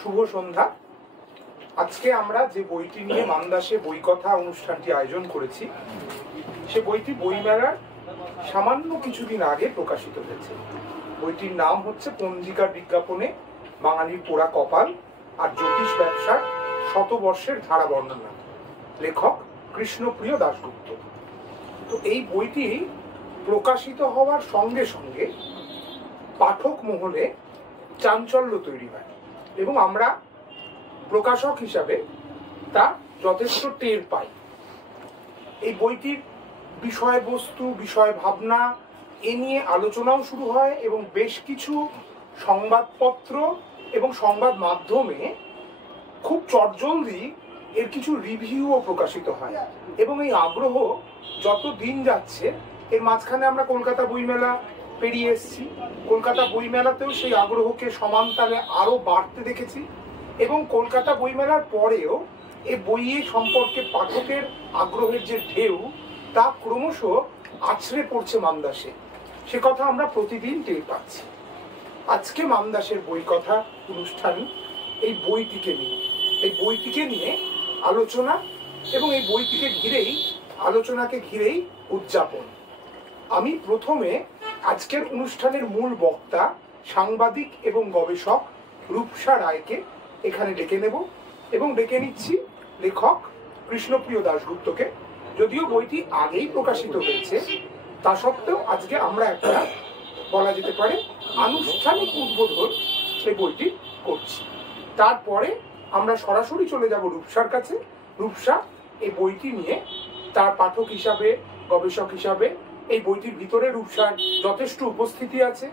শুভ সন্ধ্যা। আজকে আমরা যে বইটি নিয়ে মানদাসে বই কথা অনুষ্ঠানটি আয়োজন করেছি, সে বইটি বইমেলার সামান্য কিছুদিন আগে প্রকাশিত হয়েছে। বইটির নাম হচ্ছে পঞ্জিকার বিজ্ঞাপনে বাঙালির পোড়া কপাল আর জ্যোতিষ ব্যবসার শতবর্ষের ধারা বর্ণনা, লেখক কৃষ্ণপ্রিয় দাশগুপ্ত। তো এই বইটি প্রকাশিত হওয়ার সঙ্গে সঙ্গে পাঠক মহলে চাঞ্চল্য তৈরি হয় এবং আমরা প্রকাশক হিসাবে তা যথেষ্ট টের পাই। এই বইটির বিষয়বস্তু, বিষয় ভাবনা এ নিয়ে আলোচনাও শুরু হয় এবং বেশ কিছু সংবাদপত্র এবং সংবাদ মাধ্যমে খুব চটজলদি এর কিছু রিভিউও প্রকাশিত হয় এবং এই আগ্রহ যত দিন যাচ্ছে, এর মাঝখানে আমরা কলকাতা বইমেলা পেরিয়ে এসেছি। কলকাতা বইমেলাতেও সেই আগ্রহকে সমানতালে আরো বাড়তে দেখেছি এবং কলকাতা বইমেলার পরেও এই বইয়ের সম্পর্কে পাঠকের আগ্রহের যে ঢেউ, তা ক্রমশ আছড়ে পড়ছে মানদাসে। সে কথা আমরা প্রতিদিন টের পাচ্ছি। আজকে মানদাসের বই কথা অনুষ্ঠান এই বইটিকে নিয়ে আলোচনা এবং এই বইটিকে ঘিরেই আলোচনাকে ঘিরেই উদযাপন। আমি প্রথমে আজকের অনুষ্ঠানের মূল বক্তা, সাংবাদিক এবং গবেষক রূপসা রায়কে এখানে ডেকে নেব এবং ডেকে নিচ্ছি লেখক কৃষ্ণপ্রিয় দাশগুপ্তকে। যদিও বইটি আগেই প্রকাশিত হয়েছে, তা সত্ত্বেও আজকে আমরা একটা বলা যেতে পারে আনুষ্ঠানিক উদ্বোধন এই বইটি করছি। তারপরে আমরা সরাসরি চলে যাব রূপসার কাছে। রূপসা এই বইটি নিয়ে তার পাঠক হিসাবে, গবেষক হিসাবে, এই বইটির ভিতরে রূপসার যথেষ্ট উপস্থিতি আছে।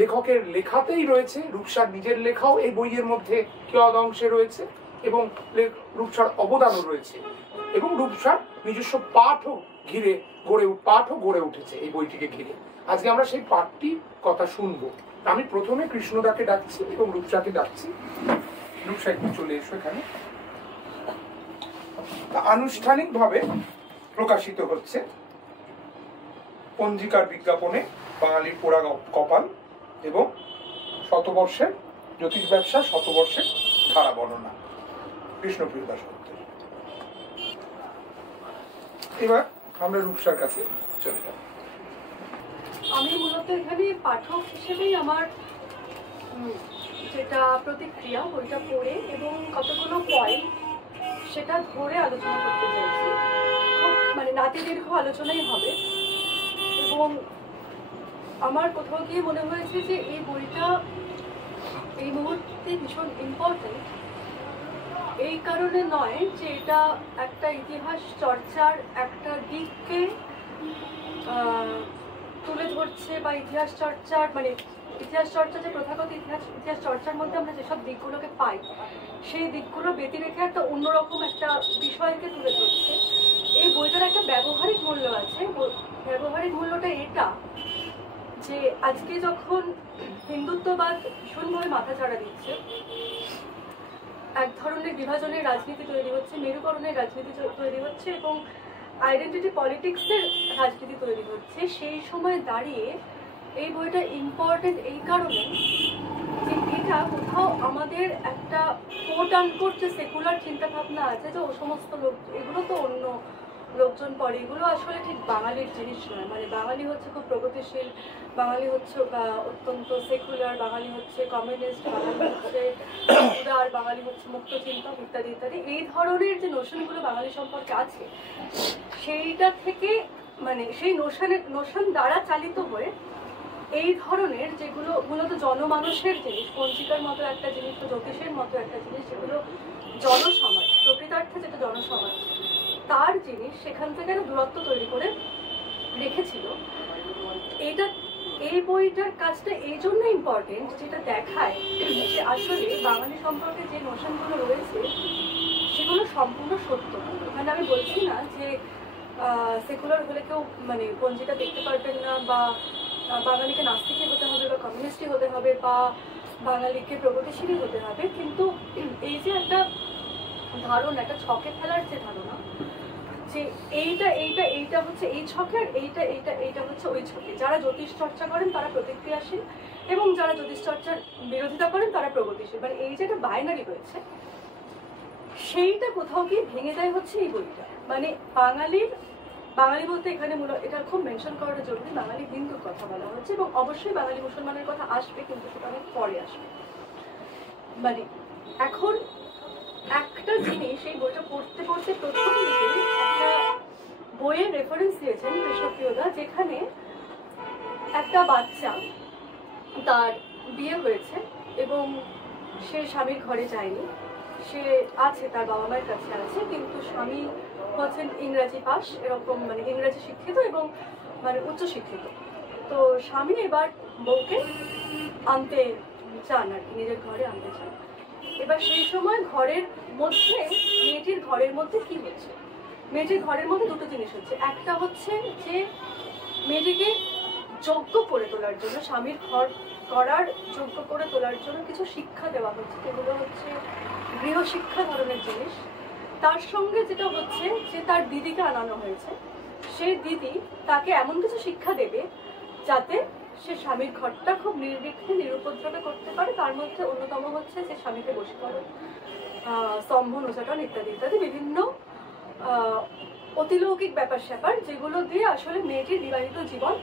লেখকের লেখাতেই রয়েছে, রূপসার নিজের লেখাও এই বইয়ের মধ্যে কিয়দ অংশে রয়েছে এবং রূপসার অবদানও রয়েছে এবং রূপসার নিজস্ব পাঠও গড়ে উঠেছে এই বইটিকে ঘিরে। আজকে আমরা সেই পাঠটি কথা শুনবো। আমি প্রথমে কৃষ্ণদাকে ডাকছি এবং রূপসাকে ডাকছি। রূপসা একটু চলে এসো এখানে। আনুষ্ঠানিকভাবে প্রকাশিত হচ্ছে পঞ্জিকার বিজ্ঞাপনে বাঙালির পোড়া কপাল এবং শতবর্ষের জ্যোতিষ ব্যবসা, শতবর্ষের ধারা বর্ণনা, কৃষ্ণপ্রিয় দাশগুপ্ত। এবার আমরা রূপসার কাছে চলে যাব। আমি মূলত এখানে পাঠক হিসেবেই আমার যেটা প্রতিক্রিয়া, বইটা পড়ে এবং কতগুলো পয়েন্ট সেটা ধরে আলোচনা করতে চাইছি। খুব নাতি দীর্ঘ আলোচনাই হবে এবং আমার কোথাও গিয়ে মনে হয়েছে যে এই বইটা এই মুহূর্তে ভীষণ ইম্পর্টেন্ট। এই কারণে নয় যে এটা একটা ইতিহাস চর্চার একটা দিককে তুলে ধরছে বা ইতিহাস চর্চা যে প্রথাগত ইতিহাস চর্চার মধ্যে আমরা যেসব দিকগুলোকে পাই, সেই দিকগুলো ব্যতি রেখে একটা অন্যরকম একটা বিষয়কে তুলে ধরছে। এই বইটার একটা ব্যবহারিক মূল্য আছে। ব্যবহারিক মূল্যটা এটা যে আজকে যখন হিন্দুত্ববাদ ভীষণভাবে মাথাচাড়া দিচ্ছে, এক ধরনের বিভাজনের রাজনীতি তৈরি হচ্ছে, মেরুকরণের রাজনীতি তৈরি হচ্ছে এবং আইডেন্টিটি পলিটিক্সের রাজনীতি তৈরি হচ্ছে, সেই সময় দাঁড়িয়ে এই বইটা ইম্পর্টেন্ট এই কারণে যে এটা কোথাও আমাদের একটা কোট আনকোট যে সেকুলার চিন্তাভাবনা আছে যে ও সমস্ত লোক, এগুলো তো অন্য লোকজন পড়ে, এগুলো আসলে ঠিক বাঙালির জিনিস নয়। বাঙালি হচ্ছে খুব প্রগতিশীল, বাঙালি হচ্ছে অত্যন্ত সেকুলার, বাঙালি হচ্ছে কমিউনিস্ট, বাঙালি হচ্ছে উদার, বাঙালি হচ্ছে মুক্ত চিন্তা ইত্যাদি ইত্যাদি। এই ধরনের যে নোশনগুলো বাঙালি সম্পর্কে আছে, সেইটা থেকে সেই নোশন দ্বারা চালিত হয়ে এই ধরনের যেগুলো মূলত জনমানুষের জিনিস, পঞ্জিকার মতো একটা জিনিস, জ্যোতিষের মতো একটা জিনিস, যেগুলো জনসমাজ, প্রকৃতার্থে যেটা জনসমাজ, তার জিনিস সেখান থেকে দূরত্ব তৈরি করে রেখেছিল। এই বইটার কাজটা এই জন্য ইম্পর্টেন্ট, যেটা দেখায় যে আসলে বাঙালি সম্পর্কে যে নোশনগুলো রয়েছে সেগুলো সম্পূর্ণ সত্য। মানে আমি বলছি না যে সেকুলার হলে কেউ পঞ্জিকা দেখতে পারবেন না, বা বাঙালিকে নাস্তিকই হতে হবে বা কমিউনিস্টই হতে হবে বা বাঙালিকে প্রগতিশীলই হতে হবে, কিন্তু এই যে একটা ধারণা, একটা ছকে ফেলার যে ধারণা যে এইটা হচ্ছে এই ছকে আর এইটা হচ্ছে ওই ছকে, যারা জ্যোতিষ চর্চা করেন তারা প্রতিক্রিয়াশীল এবং যারা জ্যোতিষ চর্চার বিরোধিতা করেন তারা প্রগতিশীল। মানে এই যে একটা বাইনারি রয়েছে, সেইটা কোথাও গিয়ে ভেঙে দেয় হচ্ছে এই বইটা। মানে বাঙালি বলতে এখানে এটা খুব মেনশন করাটা জরুরি, বাঙালি হিন্দুর কথা বলা হচ্ছে, এবং অবশ্যই বাঙালি মুসলমানের কথা আসবে, কিন্তু সেটা অনেক পরে আসবে। মানে এখন একটা জিনিস এই বইটা পড়তে পড়তে প্রথম দিকে একটা বইয়ের রেফারেন্স দিয়েছেন কৃষ্ণপ্রিয়দা, যেখানে একটা বাচ্চা, তার বিয়ে হয়েছে এবং সে স্বামীর ঘরে যায়নি, সে আছে তার বাবা মায়ের কাছে আছে, কিন্তু স্বামী হচ্ছেন ইংরাজি পাস, এরকম মানে ইংরাজি শিক্ষিত এবং মানে উচ্চ শিক্ষিত। তো স্বামী এবার বউকে আনতে চান আর কি, নিজের ঘরে আনতে চান। এবার সেই সময় ঘরের মধ্যে, মেয়েটির ঘরের মধ্যে কি হচ্ছে, মেয়েটির ঘরের মধ্যে দুটো জিনিস হচ্ছে। একটা হচ্ছে যে মেয়েটিকে যোগ্য করে তোলার জন্য, স্বামীর ঘর করার যোগ্য করে তোলার জন্য কিছু শিক্ষা দেওয়া হচ্ছে, যেগুলো হচ্ছে গৃহশিক্ষা ধরনের জিনিস। তার সঙ্গে যেটা হচ্ছে যে তার দিদিকে আনানো হয়েছে, সেই দিদি তাকে এমন কিছু শিক্ষা দেবে যাতে সে স্বামীর ঘরটা খুব নির্বিঘ্নে নিরুপদ্রবে করতে পারে। তার মধ্যে অন্যতম হচ্ছে যে স্বামীকে বশীকরণ, স্তম্ভ উচাটন ইত্যাদি ইত্যাদি বিভিন্ন অতিলৌকিক ব্যাপার স্যাপার, যেগুলো দিয়ে আসলে মেয়েটির বিবাহিত জীবন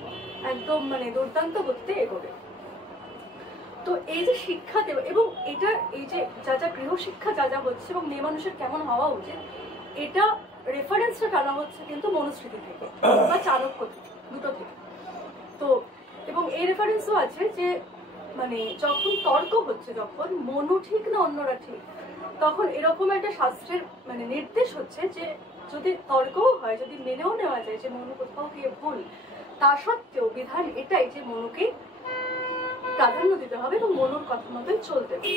একদম মানে দুর্দান্ত গতিতে এগোবে। তো এই যে শিক্ষা দেব, এবং এটা এই যে যা যা গৃহশিক্ষা যা যা হচ্ছে এবং মেয়ে মানুষের কেমন হওয়া উচিত, এটা রেফারেন্সটা টানা হচ্ছে কিন্তু মনুস্মৃতি থেকে বা চাণক্য থেকে, দুটো থেকে। তো এবং এই রেফারেন্সও আছে যে মানে যখন তর্ক হচ্ছে, যখন মনু ঠিক না অন্যরা ঠিক, তখন এরকম একটা শাস্ত্রের মানে নির্দেশ হচ্ছে যে যদি তর্কও হয়, যদি মেনেও নেওয়া যায় যে মনু কোথাও গিয়ে ভুল, তা সত্ত্বেও বিধান এটাই যে মনুকে প্রাধান্য দিতে হবে এবং মনুর কথা মতোই চলতে হবে।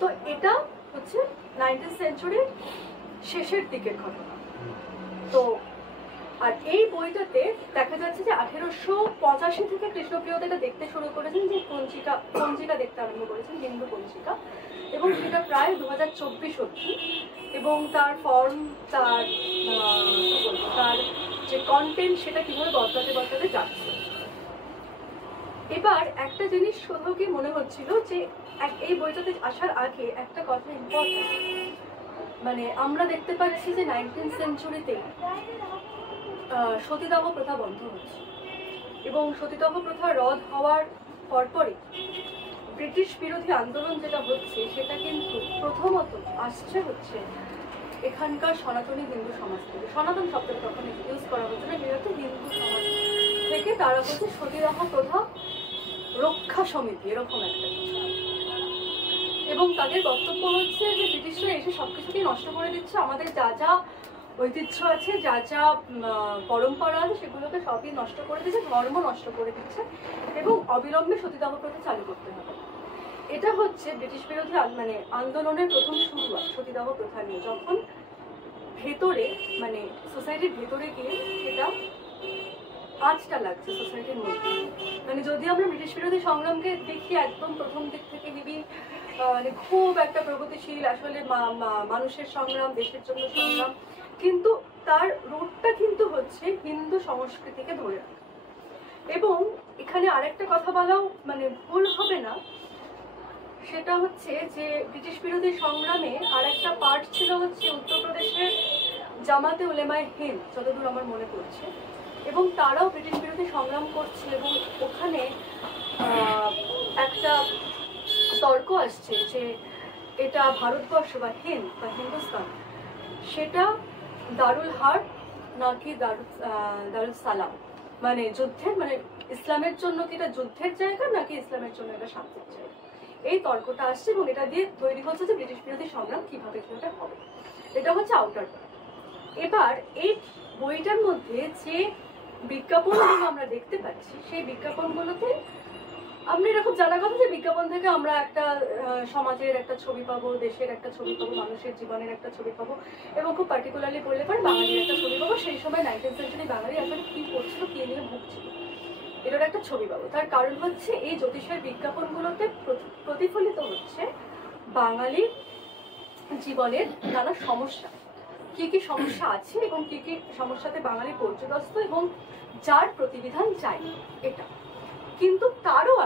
তো এটা হচ্ছে 19th সেঞ্চুরির শেষের দিকের ঘটনা। তো আর এই বইটাতে দেখা যাচ্ছে যে 1885 থেকে কৃষ্ণপ্রিয়দা এটা দেখতে শুরু করেছেন, যে পঞ্জিকা দেখতে আরম্ভ করেছেন, হিন্দু পঞ্জিকা, এবং সেটা প্রায় 2024 অবধি, এবং তার ফর্ম, তার যে কন্টেন্ট, সেটা কিভাবে বদলাতে যাচ্ছে। এবার একটা জিনিস কোথাও কি মনে হচ্ছিল যে এই বইটাতে আসার আগে একটা কথা ইম্পর্টেন্ট, মানে আমরা দেখতে পাচ্ছি যে 19th সেঞ্চুরিতে সতীদাহ প্রথা বন্ধ হচ্ছে, এবং সতীদাহ প্রথা রদ হওয়ার পরপরই ব্রিটিশ বিরোধী আন্দোলন যেটা হচ্ছে, সেটা কিন্তু প্রথমত আসছে হচ্ছে এখানকার সনাতনী হিন্দু সমাজ থেকে। সনাতন শব্দটা তখন ইউজ করা হচ্ছে না, যেহেতু হিন্দু সমাজ থেকে তারা হচ্ছে সতীদাহ প্রথা রক্ষা সমিতি এরকম একটা কিছু, এবং তাদের বক্তব্য হচ্ছে যে ব্রিটিশরা এসে সবকিছুকেই নষ্ট করে দিচ্ছে, আমাদের যা যা ঐতিহ্য আছে, যা যা পরম্পরা আছে, সেগুলোকে সবই নষ্ট করে দিচ্ছে, ধর্ম নষ্ট করে দিচ্ছে, এবং অবিলম্বে সতীদাহ প্রথা চালু করতে হবে। এটা হচ্ছে ব্রিটিশ বিরোধী মানে আন্দোলনের প্রথম শুরুয়াত সতীদাহ প্রথা নিয়ে, যখন ভেতরে মানে সোসাইটির ভেতরে গিয়ে সেটা আজটা লাগছে সোসাইটির মধ্যে। মানে যদি আমরা ব্রিটিশ বিরোধী সংগ্রামকে দেখি একদম প্রথম দিক থেকে নিবি, মানে খুব একটা প্রগতিশীল আসলে মানুষের সংগ্রাম, দেশের জন্য সংগ্রাম, কিন্তু তার রুটটা কিন্তু হচ্ছে হিন্দু সংস্কৃতিকে ধরে রাখা। এবং এখানে আরেকটা কথা বলাও মানে ভুল হবে না, সেটা হচ্ছে যে ব্রিটিশ বিরোধী সংগ্রামে আরেকটা পার্ট ছিল হচ্ছে উত্তরপ্রদেশের জামাতে উলেমায়ে হিন্দ, যতদূর আমার মনে পড়ছে, এবং তারাও ব্রিটিশ বিরোধী সংগ্রাম করছে, এবং ওখানে একটা তর্ক আসছে যে এটা ভারতবর্ষ বা হিন্দ বা হিন্দুস্তান, সেটা দারুল হার্ব নাকি দারুল সালাম, মানে যুদ্ধের, মানে ইসলামের জন্য কি এটা যুদ্ধের জায়গা নাকি ইসলামের জন্য এটা শান্তির জায়গা, এই তর্কটা আসছে, এবং এটা দিয়ে তৈরি হচ্ছে যে ব্রিটিশ বিরোধী সংগ্রাম কিভাবে হবে। এটা হচ্ছে আউটার পার্ট। এবার এই বইটার মধ্যে যে বিজ্ঞাপনগুলো আমরা দেখতে পাচ্ছি, সেই বিজ্ঞাপনগুলোতে আমরা এরকম জানা কথা যে বিজ্ঞাপন থেকে আমরা একটা সমাজের একটা ছবি পাবো, দেশের একটা ছবি পাবো, মানুষের জীবনের একটা ছবি পাবো, এবং খুব পার্টিকুলারলি বললে পরে বাঙালির একটা ছবি পাবো। সেই সময় 19th সেঞ্চুরি বাঙালি আসলে কি করছিল, কি নিয়ে ভুগছিল, এটার একটা ছবি পাবো। তার কারণ হচ্ছে এই জ্যোতিষের বিজ্ঞাপনগুলোতে প্রতিফলিত হচ্ছে বাঙালির জীবনের নানা সমস্যা, কি কি সমস্যা আছে এবং কি কি সমস্যাতে বাঙালি পর্যদস্ত এবং যার প্রতিবিধান চাই এটা। কিন্তু তারও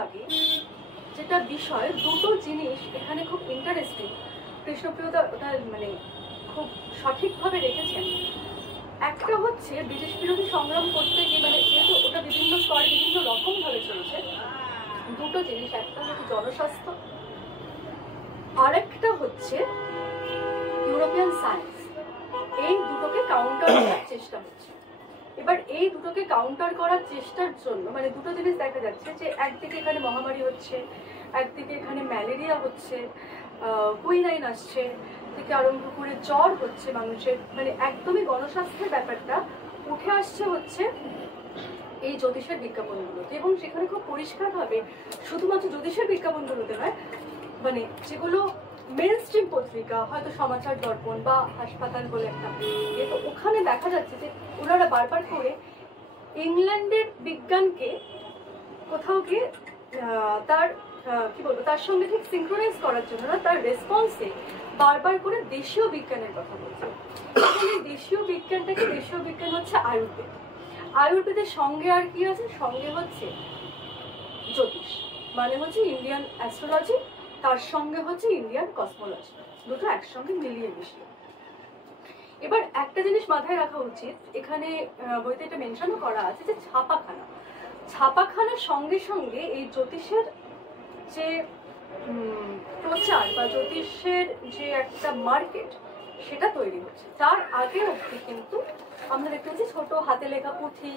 একটা বিষয়, দুটো জিনিস এখানে খুব ইন্টারেস্টিং। কৃষ্ণপ্রিয়তা ওটা মানে খুব সঠিকভাবে রেখেছেন। একটা হচ্ছে ব্রিটিশ বিরোধী সংগ্রাম করতে গিয়ে মানে যেহেতু ওটা বিভিন্ন স্তরে বিভিন্ন রকমভাবে চলছে, দুটো জিনিস, একটা হচ্ছে জনস্বাস্থ্য, আরেকটা হচ্ছে ইউরোপিয়ান সায়েন্স। এই দুটোকে কাউন্টার করার চেষ্টা হচ্ছে। এবার এই দুটোকে কাউন্টার করার চেষ্টার জন্য মানে দুটো জিনিস দেখা যাচ্ছে যে একদিকে এখানে মহামারী হচ্ছে, একদিকে এখানে ম্যালেরিয়া হচ্ছে, কুইনাইন আসছে থেকে আরম্ভ করে জ্বর হচ্ছে মানুষের, মানে একদমই গণস্বাস্থ্যের ব্যাপারটা উঠে আসছে হচ্ছে এই জ্যোতিষের বিজ্ঞাপনগুলোতে। এবং সেখানে খুব পরিষ্কারভাবে শুধুমাত্র জ্যোতিষের বিজ্ঞাপনগুলোতে নয়, মানে যেগুলো মেন স্ট্রিম পত্রিকা, হয়তো সমাচার দর্পণ বা হাসপাতাল বলে একটা, তো ওখানে দেখা যাচ্ছে যে ওনারা বারবার করে ইংল্যান্ডের বিজ্ঞানকে কোথাও গিয়ে তার কি বলবো তার সঙ্গে ঠিক সিঙ্ক্রোনাইজ করার জন্য না, তার রেসপন্সে বারবার করে দেশীয় বিজ্ঞানের কথা বলছে। এই দেশীয় বিজ্ঞানটাকে, দেশীয় বিজ্ঞান হচ্ছে আয়ুর্বেদ। আয়ুর্বেদের সঙ্গে আর কি আছে? সঙ্গে হচ্ছে জ্যোতিষ, মানে হচ্ছে ইন্ডিয়ান অ্যাস্ট্রোলজি, তার সঙ্গে হচ্ছে ইন্ডিয়ান কসমোলজি, দুটো একসঙ্গে মিলিয়ে মিশিয়ে। এবার একটা জিনিস মাথায় রাখা উচিত, এখানে বইতে এটা মেনশনও করা আছে যে ছাপাখানা, ছাপাখানার সঙ্গে সঙ্গে এই জ্যোতিষের যে প্রচার বা জ্যোতিষের যে একটা মার্কেট সেটা তৈরি হচ্ছে। তার আগে অবধি কিন্তু আমরা দেখতে পাচ্ছি ছোট হাতে লেখা পুঁথি,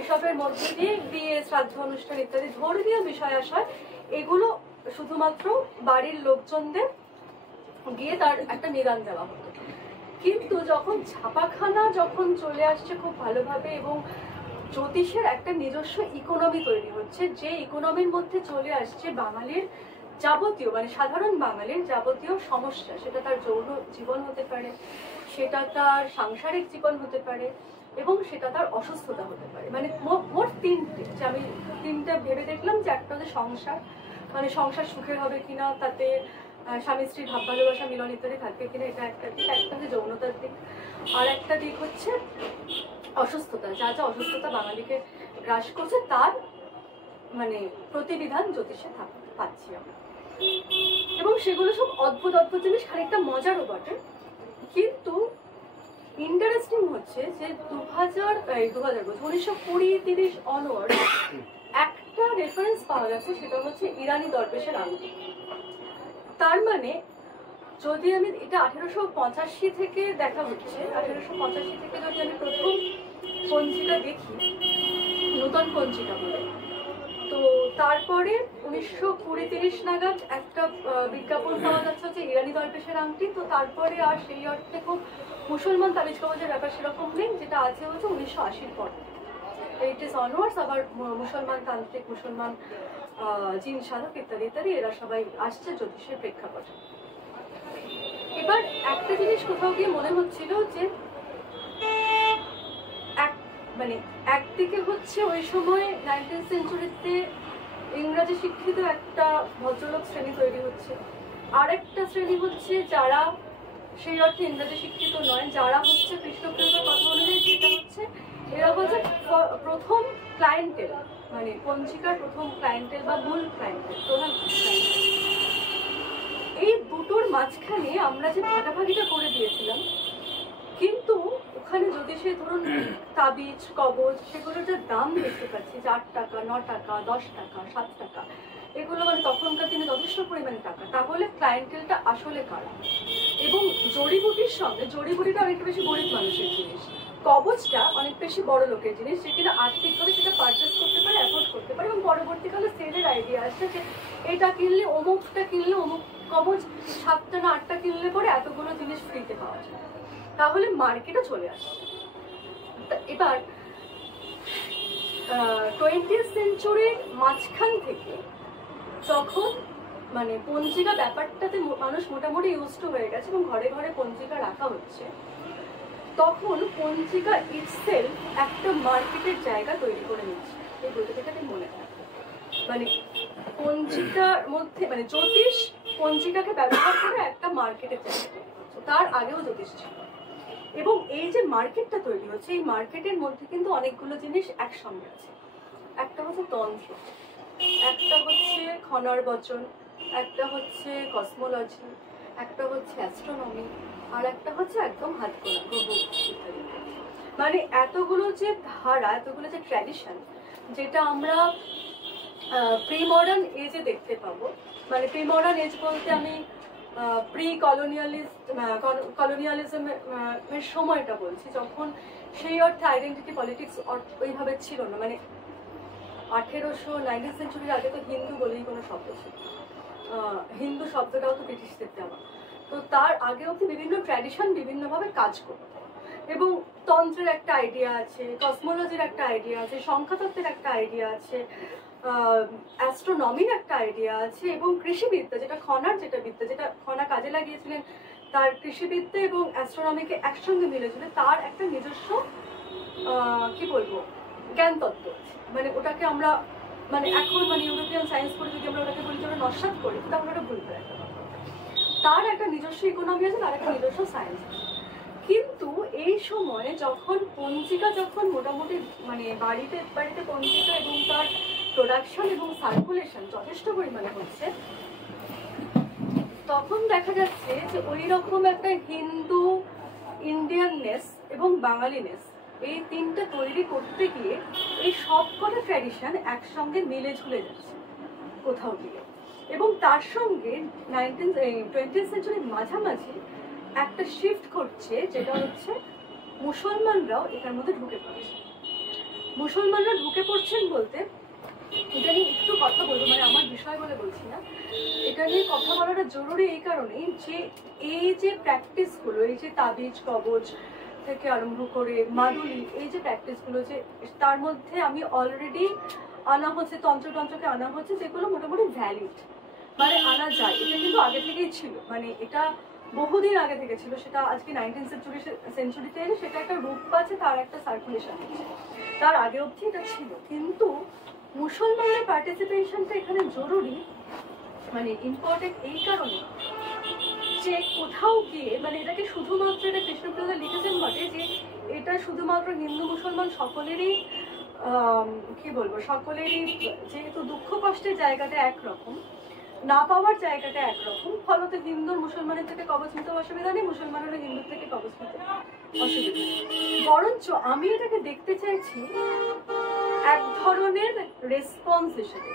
এসবের মধ্যে দিয়ে বিয়ে, শ্রাদ্ধ অনুষ্ঠান ইত্যাদি ধর্মীয় বিষয় আশয়, এগুলো শুধুমাত্র বাড়ির লোকজনদের গিয়ে তার একটা নিদান দেওয়া হতো। কিন্তু যখন ছাপাখানা যখন চলে আসছে খুব ভালোভাবে এবং জ্যোতিষের একটা নিজস্ব ইকোনমি তৈরি হচ্ছে, যে ইকোনমির মধ্যে চলে আসছে বাঙালির যাবতীয় মানে সাধারণ বাঙালির যাবতীয় সমস্যা, সেটা তার যৌন জীবন হতে পারে, সেটা তার সাংসারিক জীবন হতে পারে, এবং সেটা তার অসুস্থতা হতে পারে। মানে মোট তিনটে, যে আমি তিনটা ভেবে দেখলাম যে একটা হচ্ছে সংসার, মানে সংসার সুখের হবে কিনা, তাতে স্বামী স্ত্রীর ভাব ভালোবাসা মিলন ইত্যাদি থাকবে কিনা, এটা একটা দিক। একটা হচ্ছে যৌনতার দিক, আর একটা দিক হচ্ছে অসুস্থতা, যা যা অসুস্থতা বাঙালিকে গ্রাস করছে তার মানে প্রতিবিধান জ্যোতিষে পাচ্ছি আমরা। এবং সেগুলো সব অদ্ভুত অদ্ভুত জিনিস, খানিকটা মজারও বটে। কিন্তু ইন্টারেস্টিং হচ্ছে যে 1920-30 অনওয়ার্ড একটা রেফারেন্স পাওয়া যাচ্ছে, সেটা হচ্ছে ইরানি দরবেশের আংটি। তার মানে যদি আমি এটা 1885 থেকে দেখা হচ্ছে, 1885 থেকে যদি আমি প্রথম পঞ্জিকা দেখি, নূতন পঞ্জিকা বলে, তো তারপরে 1920-30 নাগাদ একটা বিজ্ঞাপন পাওয়া যাচ্ছে হচ্ছে ইরানি দরবেশের আংটি। তো তারপরে আর সেই অর্থে খুব মুসলমান তাবিজ কবজের ব্যাপার সেরকম নেই, যেটা আছে হচ্ছে 1980-র পর, 80s অনওয়ার্ডস আবার মুসলমান তান্ত্রিক, মুসলমান জিন সাধক ইত্যাদি ইত্যাদি এরা সবাই আসছে জ্যোতিষের প্রেক্ষাপটে। এবার একটা জিনিস কোথাও গিয়ে মনে হচ্ছিল যে মানে একদিকে হচ্ছে ওই সময় 19th সেঞ্চুরিতে ইংরাজি শিক্ষিত একটা ভদ্রলোক শ্রেণী তৈরি হচ্ছে, আরেকটা শ্রেণী হচ্ছে যারা সেই অর্থে ইংরাজি শিক্ষিত নয়, যারা হচ্ছে কৃষ্ণপ্রিয়তার কথা অনুযায়ী যেটা হচ্ছে এরা হচ্ছে প্রথম ক্লায়েন্টেল, মানে পঞ্জিকার প্রথম ক্লায়েন্টেল বা মূল ক্লায়েন্টেল, প্রধান ক্লায়েন্টেল। এই দুটোর মাঝখানে আমরা যে ভাগাভাগিটা করে দিয়েছিলাম, কিন্তু ওখানে যদি সে ধরুন তাবিজ কবজ সেগুলোর যে দাম দেখতে পাচ্ছি, 8 টাকা, 9 টাকা, 10 টাকা, 7 টাকা, এগুলো মানে তখনকার দিনে যথেষ্ট পরিমাণে টাকা, তাহলে ক্লায়েন্টেলটা আসলে কারা? এবং জড়িবুটির সঙ্গে, জড়িবুটিটা অনেক বেশি গরিব মানুষের জিনিস, কবচটা অনেক বেশি বড় লোকের জিনিস, যে কিনা আর্থিকভাবে সেটা পারচেস করতে পারে, অ্যাফোর্ড করতে পারে। এবং পরবর্তীকালে সেলের আইডিয়া আসছে যে এটা কিনলে অমুকটা কিনলে অমুক কবচ 7টা না 8টা কিনলে পরে এতগুলো জিনিস ফ্রিতে পাওয়া যায়, তাহলে মার্কেটে চলে আসছে। এবার 20th সেঞ্চুরির মাঝখান থেকে যখন মানে পঞ্জিকা ব্যাপারটাতে মানুষ মোটামুটি ইউজড হয়ে গেছে এবং ঘরে ঘরে পঞ্জিকা রাখা হচ্ছে, তখন পঞ্জিকা ইটসেলফ একটা মার্কেটের জায়গা তৈরি করে নিচ্ছে। এই বইটাকে মনে রাখবে, মানে পঞ্জিকার মধ্যে মানে জ্যোতিষ পঞ্জিকাকে ব্যবহার করে একটা মার্কেটের জায়গা, তার আগেও জ্যোতিষ ছিল। এবং এই যে মার্কেটটা তৈরি হচ্ছে, এই মার্কেটের মধ্যে কিন্তু অনেকগুলো জিনিস একসঙ্গে আছে। একটা হচ্ছে তন্ত্র, একটা হচ্ছে খনার বচন, একটা হচ্ছে কসমোলজি, একটা হচ্ছে অ্যাস্ট্রোনমি, আর একটা হচ্ছে একদম হাত করা গ্রহ ইত্যাদি। মানে এতগুলো যে ধারা, এতগুলো যে ট্র্যাডিশন, যেটা আমরা প্রি মডার্ন এজে দেখতে পাবো। মানে প্রি মডার্ন এজ বলতে আমি প্রি কলোনিয়ালিজমের সময়টা বলছি, যখন সেই অর্থে আইডেন্টিটি পলিটিক্স ওইভাবে ছিল না। মানে 19th সেঞ্চুরির আগে তো হিন্দু বলেই কোনো শব্দ ছিল, হিন্দু শব্দটাও তো ব্রিটিশদের দেওয়া। তো তার আগে অব্দি বিভিন্ন ট্র্যাডিশন বিভিন্নভাবে কাজ করতো, এবং তন্ত্রের একটা আইডিয়া আছে, কসমোলজির একটা আইডিয়া আছে, সংখ্যাতত্ত্বের একটা আইডিয়া আছে, অ্যাস্ট্রোনমির একটা আইডিয়া আছে, এবং কৃষিবিদ্যা, যেটা খনার যেটা বিদ্যা, যেটা খনা কাজে লাগিয়েছিলেন, তার কৃষিবিদ্যা এবং অ্যাস্ট্রোনমিকে একসঙ্গে মিলেছিল, তার একটা নিজস্ব কি বলবো জ্ঞানতত্ত্ব। মানে ওটাকে আমরা মানে এখন মানে ইউরোপিয়ান সায়েন্স করে যদি আমরা ওটাকে বলি যে আমরা নস্বাত করি, তাহলে ওটা ভুল করে একটা কথা। তার একটা নিজস্ব ইকোনমি আছে, তার একটা নিজস্ব সায়েন্স আছে। কিন্তু এই সময় যখন পঞ্জিকা যখন মোটামুটি মানে বাড়িতে বাড়িতে পঞ্জিকা এবং তার প্রোডাকশন এবং সার্কুলেশন যথেষ্ট পরিমাণে হচ্ছে, তখন দেখা যাচ্ছে যে ওই রকম একটা হিন্দু ইন্ডিয়াননেস এবং বাঙালিনেস, এই তিনটা তৈরি করতে গিয়ে এই সবকটা ট্র্যাডিশন একসঙ্গে মিলে ঝুলে যাচ্ছে কোথাও গিয়ে। এবং তার সঙ্গে 20th সেঞ্চুরির মাঝামাঝি একটা শিফট করছে, যেটা হচ্ছে মুসলমানরাও এটার মধ্যে ঢুকে পড়ছে। মুসলমানরা ঢুকে পড়ছেন বলতে এটা নিয়ে একটু কথা বলবো, মানে আমার বিষয় বলে বলছি না, এটা নিয়ে কথা বলাটা জরুরি এই কারণেই যে এই যে প্র্যাকটিসগুলো, এই যে তাবিজ কবজ থেকে আরম্ভ করে মাদুলি, এই যে প্র্যাকটিসগুলো, যে তার মধ্যে আমি অলরেডি আনা হচ্ছে, তন্ত্রকে আনা হচ্ছে, যেগুলো মোটামুটি ভ্যালিড, মানে আনা যায়। এটা কিন্তু আগে থেকেই ছিল, মানে এটা বহুদিন আগে থেকে ছিল, সেটা আজকে 19th সেঞ্চুরিতে এলে সেটা একটা রূপ পাচ্ছে, তার একটা সার্কুলেশন হচ্ছে। তার আগে অবধি এটা ছিল, কিন্তু মুসলমানদের পার্টিসিপেশনটা এখানে জরুরি, মানে ইম্পর্টেন্ট এই কারণে যে কোথাও গিয়ে মানে এটাকে শুধুমাত্র, এটা কৃষ্ণপ্রসাদ লিখেছেন বটে যে এটা শুধুমাত্র হিন্দু মুসলমান সকলেরই কি বলবো, সকলেরই যেহেতু দুঃখ কষ্টের জায়গাটা একরকম, না পাওয়ার জায়গাটা একরকম, ফলত হিন্দুর মুসলমানের থেকে কবচ নিতে অসুবিধা নেই, মুসলমানেরও হিন্দুর থেকে কবচ নিতে অসুবিধা নেই। বরঞ্চ আমি এটাকে দেখতে চাইছি এক ধরনের রেসপন্স হিসেবে,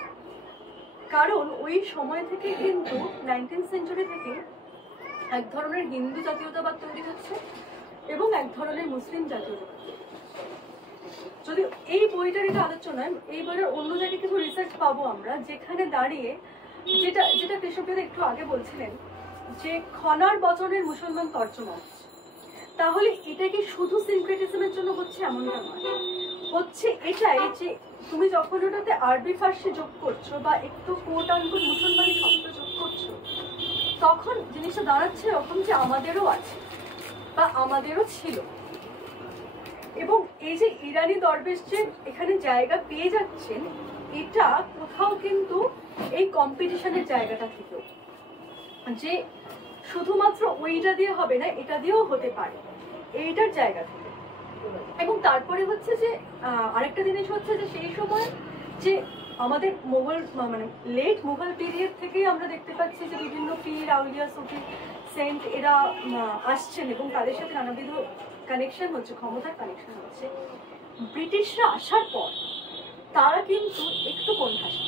কারণ ওই সময় থেকে কিন্তু 19th সেঞ্চুরি থেকে এক ধরনের হিন্দু জাতীয়তাবাদ তৈরি হচ্ছে এবং এক ধরনের মুসলিম জাতীয়তাবাদ। যদি এই বইটার এটা আলোচনায়, এই বইটার অন্য জায়গায় কিছু রিসার্চ পাবো আমরা, যেখানে দাঁড়িয়ে যেটা যেটা কৃষ্ণপ্রিয়া একটু আগে বলছিলেন যে খনার বচনের মুসলমান তর্জমা হচ্ছে, তাহলে এটা কি শুধু সিনক্রেটিজমের জন্য হচ্ছে এমনটা নয়, হচ্ছে এটাই যে তুমি যখন ওটাতে আরবি ফার্সি যোগ করছো বা একটু কোট আনকোট মুসলমানি শব্দ যোগ করছো, তখন জিনিসটা দাঁড়াচ্ছে এরকম যে আমাদেরও আছে বা আমাদেরও ছিল। এবং এই যে ইরানি দরবেশ যে এখানে জায়গা পেয়ে যাচ্ছেন, এটা কোথাও কিন্তু এই কম্পিটিশনের জায়গাটা থেকেও, যে শুধুমাত্র ওইটা দিয়ে হবে না, এটা দিয়েও হতে পারে, এইটার জায়গা থেকে। এবং তারপরে হচ্ছে যে আরেকটা জিনিস হচ্ছে যে সেই সময় যে আমাদের মোগল মানে লেট মুঘল পিরিয়ড থেকেই আমরা দেখতে পাচ্ছি যে বিভিন্ন পীর আউলিয়া সুফি সেন্ট এরা আসছেন এবং তাদের সাথে নানাবিধ কানেকশন হচ্ছে, ক্ষমতার কানেকশন হচ্ছে। ব্রিটিশরা আসার পর তারা কিন্তু একটু কোণঠাসা,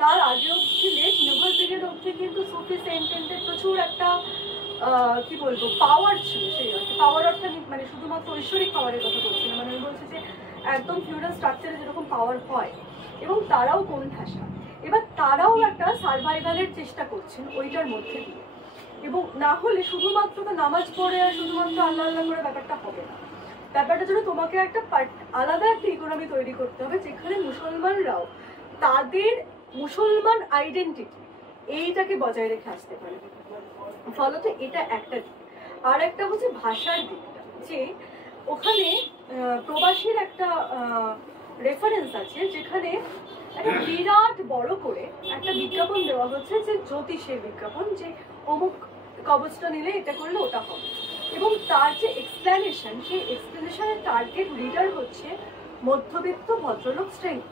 তার আগে অবধি লেট মুঘল পিরিয়ড অবধি কিন্তু সুফি সেন্টেন্টের প্রচুর একটা কি বলবো পাওয়ার ছিল। সেই অর্থে পাওয়ার অর্থে মানে শুধুমাত্র ঐশ্বরিক পাওয়ারের কথা বলছি না, মানে আমি বলছি যে একদম ফিউডাল স্ট্রাকচারে যেরকম পাওয়ার হয়, এবং তারাও কোণঠাসা। এবার তারাও একটা সার্ভাইভালের চেষ্টা করছেন ওইটার মধ্যে দিয়ে, এবং না হলে শুধুমাত্র তো নামাজ পড়ে আর শুধুমাত্র আল্লাহ আল্লাহ করে ব্যাপারটা হবে না। ব্যাপারটা জন্য তোমাকে একটা আলাদা একটা ইকোনমি তৈরি করতে হবে, যেখানে মুসলমানরাও তাদের মুসলমান আইডেন্টিটি এইটাকে বজায় রেখে আসতে পারে। ফলত এটা একটা দিক। আর একটা হচ্ছে ভাষার দিকটা, যে ওখানে প্রবাসীর একটা রেফারেন্স আছে, যেখানে একটা বিরাট বড় করে একটা বিজ্ঞাপন দেওয়া হচ্ছে, যে জ্যোতিষের বিজ্ঞাপন, যে অমুক কবচটা নিলে এটা করলে ওটা হবে, এবং তার যে এক্সপ্লেনেশন, সেই এক্সপ্লেনেশনের টার্গেট রিডার হচ্ছে মধ্যবিত্ত ভদ্রলোক শ্রেণী।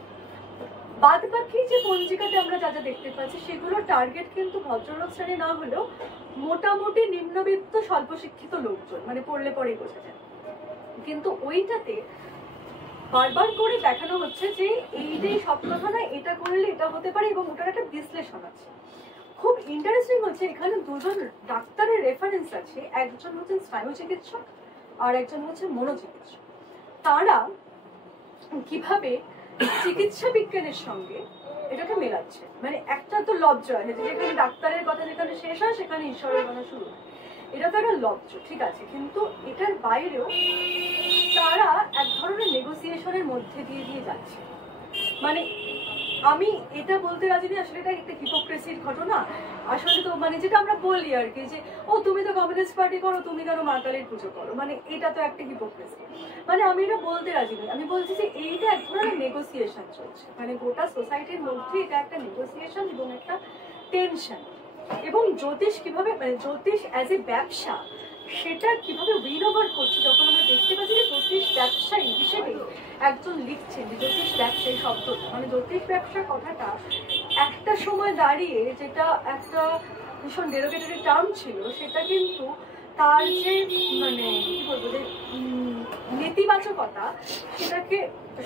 বাদ বাকি যে পঞ্জিকাতে আমরা যা যা দেখতে পাচ্ছি সেগুলোর টার্গেট কিন্তু ভদ্রলোক শ্রেণী না হলেও মোটামুটি নিম্নবিত্ত স্বল্প শিক্ষিত লোকজন, মানে পড়লে পরেই বোঝা যায়। কিন্তু ওইটাতে বারবার করে দেখানো হচ্ছে যে এইটাই সব কথা না, এটা করলে এটা হতে পারে, এবং ওটার একটা বিশ্লেষণ আছে। খুব ইন্টারেস্টিং হচ্ছে এখানে দুজন ডাক্তারের রেফারেন্স আছে, একজন হচ্ছেন স্নায়ু চিকিৎসক আর একজন হচ্ছে মনোচিকিৎসক। তারা কিভাবে চিকিৎসা বিজ্ঞানের সঙ্গে এটাকে মেলাচ্ছে, মানে একটা তো লব্জ আছে যেখানে ডাক্তারের কথা যেখানে শেষ হয় সেখানে ঈশ্বরের কথা শুরু হয়, এটা তো একটা লব্জ, ঠিক আছে, কিন্তু এটার বাইরেও তারা এক ধরনের নেগোসিয়েশনের মধ্যে দিয়ে দিয়ে যাচ্ছে। মানে আমি এটা বলতে রাজি নেই, আসলে এটা একটা হিপোক্রেসির ঘটনা। আসলে তো মানে যেটা আমরা বলি আর কি, যে ও তুমি তো কমিউনিস্ট পার্টি করো, তুমি কেন মা কালীর পুজো করো, মানে এটা তো একটা হিপোক্রেসি। মানে আমি এটা বলতে রাজি নই, আমি বলছি যে এইটা এক ধরনের নেগোসিয়েশন চলছে, মানে গোটা সোসাইটির মধ্যে এটা একটা নেগোসিয়েশন এবং একটা টেনশন। এবং জ্যোতিষ কিভাবে, মানে জ্যোতিষ অ্যাজ এ ব্যবসা সেটা কিভাবে উইন ওভার করছে, যখন আমরা দেখতে পাচ্ছি যে জ্যোতিষ ব্যবসায়ী হিসেবে একজন লিখছেন যে জ্যোতিষ ব্যবসায়ী শব্দটা, মানে জ্যোতিষ ব্যবসার কথাটা একটা সময় দাঁড়িয়ে যেটা একটা ভীষণ ডেরোগেটরি টার্ম ছিল, সেটা কিন্তু তার যে মানে কি বলবো যে নেতিবাচকতা সেটাকে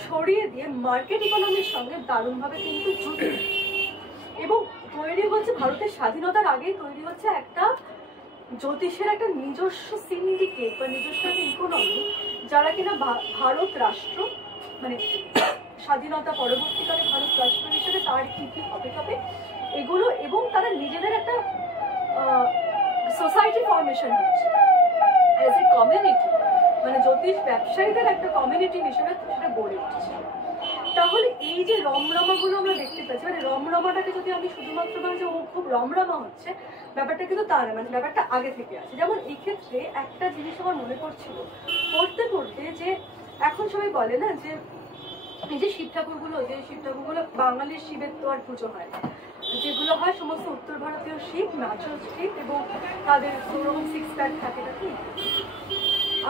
সরিয়ে দিয়ে মার্কেট ইকোনমির সঙ্গে দারুণভাবে কিন্তু যুক্ত, এবং তৈরি হচ্ছে ভারতের স্বাধীনতার আগেই তৈরি হচ্ছে একটা জ্যোতিষের একটা নিজস্ব সিন্ডিকেট বা নিজস্ব একটা ইকোনমি, যারা কিনা ভারত রাষ্ট্র, মানে স্বাধীনতা পরবর্তীকালে ভারত রাষ্ট্র হিসেবে তার কি কি হবে এগুলো, এবং তারা নিজেদের একটা সোসাইটি ফর্মেশন হচ্ছে অ্যাজ এ কমিউনিটি, মানে জ্যোতিষ ব্যবসায়ীদের একটা কমিউনিটি হিসেবে সেটা গড়ে উঠছে। তাহলে এই যে রমরমাগুলো আমরা দেখতে পাচ্ছি, মানে রমরমাটাকে যদি আমি শুধুমাত্র ভাবি যে ও খুব রমরমা হচ্ছে, ব্যাপারটা কিন্তু তা না, মানে ব্যাপারটা আগে থেকে আছে। যেমন এই ক্ষেত্রে একটা জিনিস আমার মনে পড়ছিল পড়তে পড়তে, যে এখন সবাই বলে না যে এই যে শিব ঠাকুরগুলো, বাঙালির শিবের তো আর পুজো হয় না, যেগুলো হয় সমস্ত উত্তর ভারতীয় শিব, ন্যাচারাল শিব, এবং তাদের ওরকম 6 প্যাক থাকে নাকি।